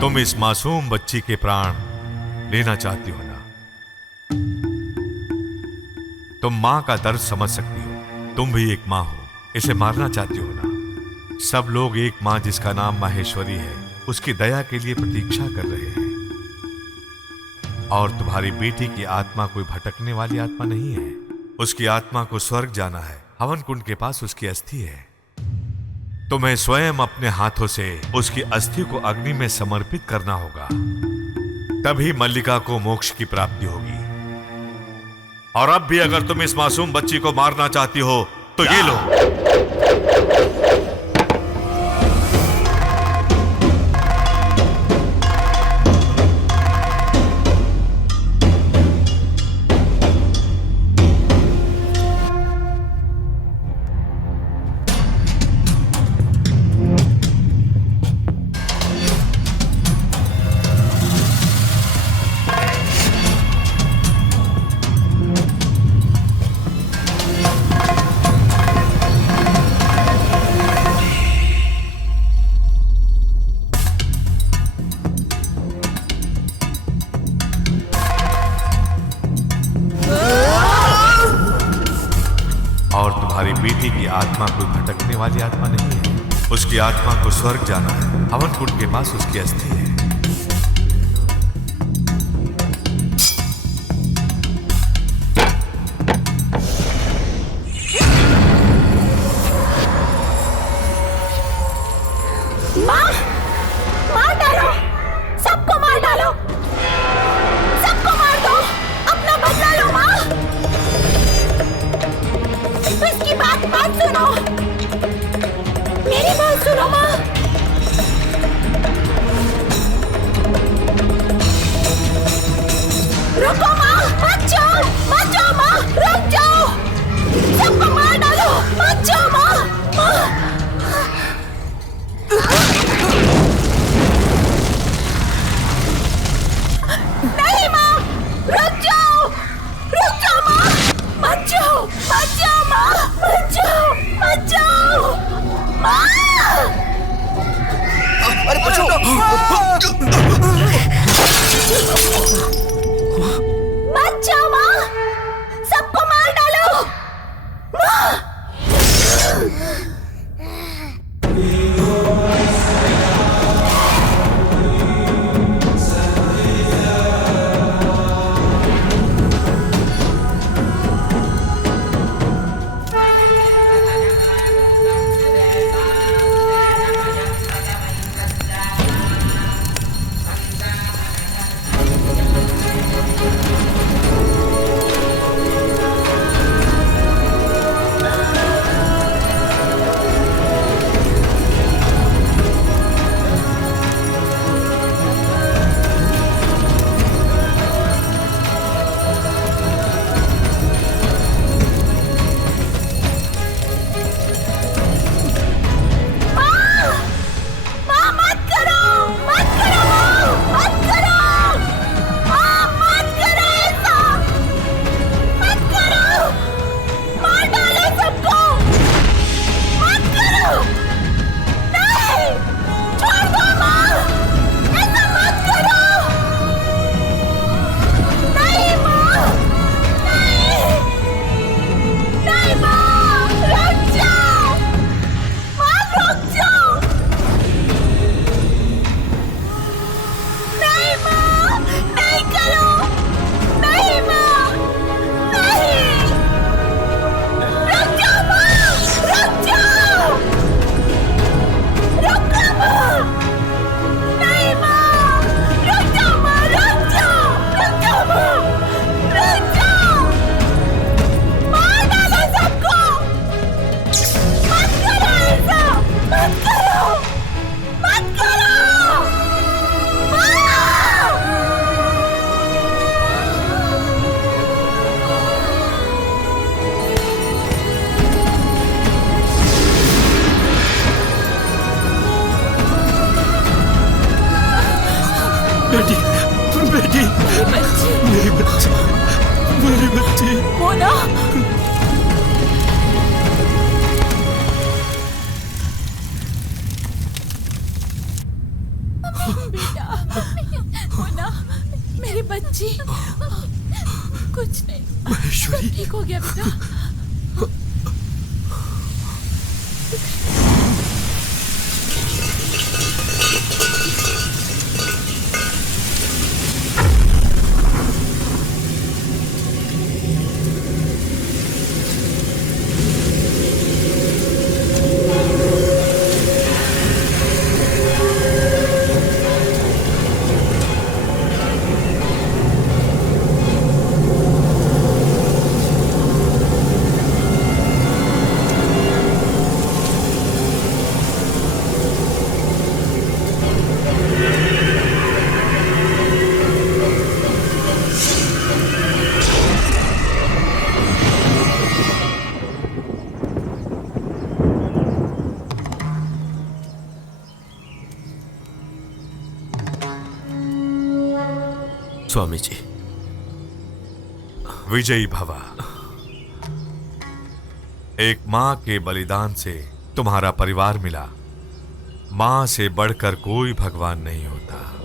तुम इस मासूम बच्ची के प्राण लेना चाहती हो ना? तुम मां का दर्द समझ सकती हो। तुम भी एक मां हो, इसे मारना चाहती हो ना? सब लोग एक मां जिसका नाम माहेश्वरी है, उसकी दया के लिए प्रतीक्षा कर रहे हैं। और तुम्हारी बेटी की आत्मा कोई भटकने वाली आत्मा नहीं है। उसकी आत्मा को स्वर्ग जाना है। हवन कुंड के पास उसकी अस्थि है। तुम्हें स्वयं अपने हाथों से उसकी अस्थि को अग्नि में समर्पित करना होगा, तभी मल्लिका को मोक्ष की प्राप्ति होगी। और अब भी अगर तुम इस मासूम बच्ची को मारना चाहती हो तो ये लो। बेटी की आत्मा कोई भटकने वाली आत्मा नहीं है। उसकी आत्मा को स्वर्ग जाना है। हवन कुंड के पास उसकी अस्थि है। मार डालो, सबको मार डालो, सबको मार दो, अपना बदला लो माँ। इसकी बात मत सुनो, मेरी बात सुनो माँ। रुको माँ, मत जाओ माँ, रुक जाओ, सबको मार डालो, मत जाओ माँ। नहीं माँ, रुक जाओ माँ, मत जाओ माँ, मत जाओ माँ। अरे बचाओ! मत जाओ माँ, सबको मार डालो माँ। बेटी, बेटी, मेरी बच्ची, मेरी बच्ची। मोना, बेटा, मोना, मेरी बच्ची, कुछ नहीं, महेश्वरी, ठीक हो गया बेटा। स्वामी जी, विजयी भवा। एक मां के बलिदान से तुम्हारा परिवार मिला। मां से बढ़कर कोई भगवान नहीं होता।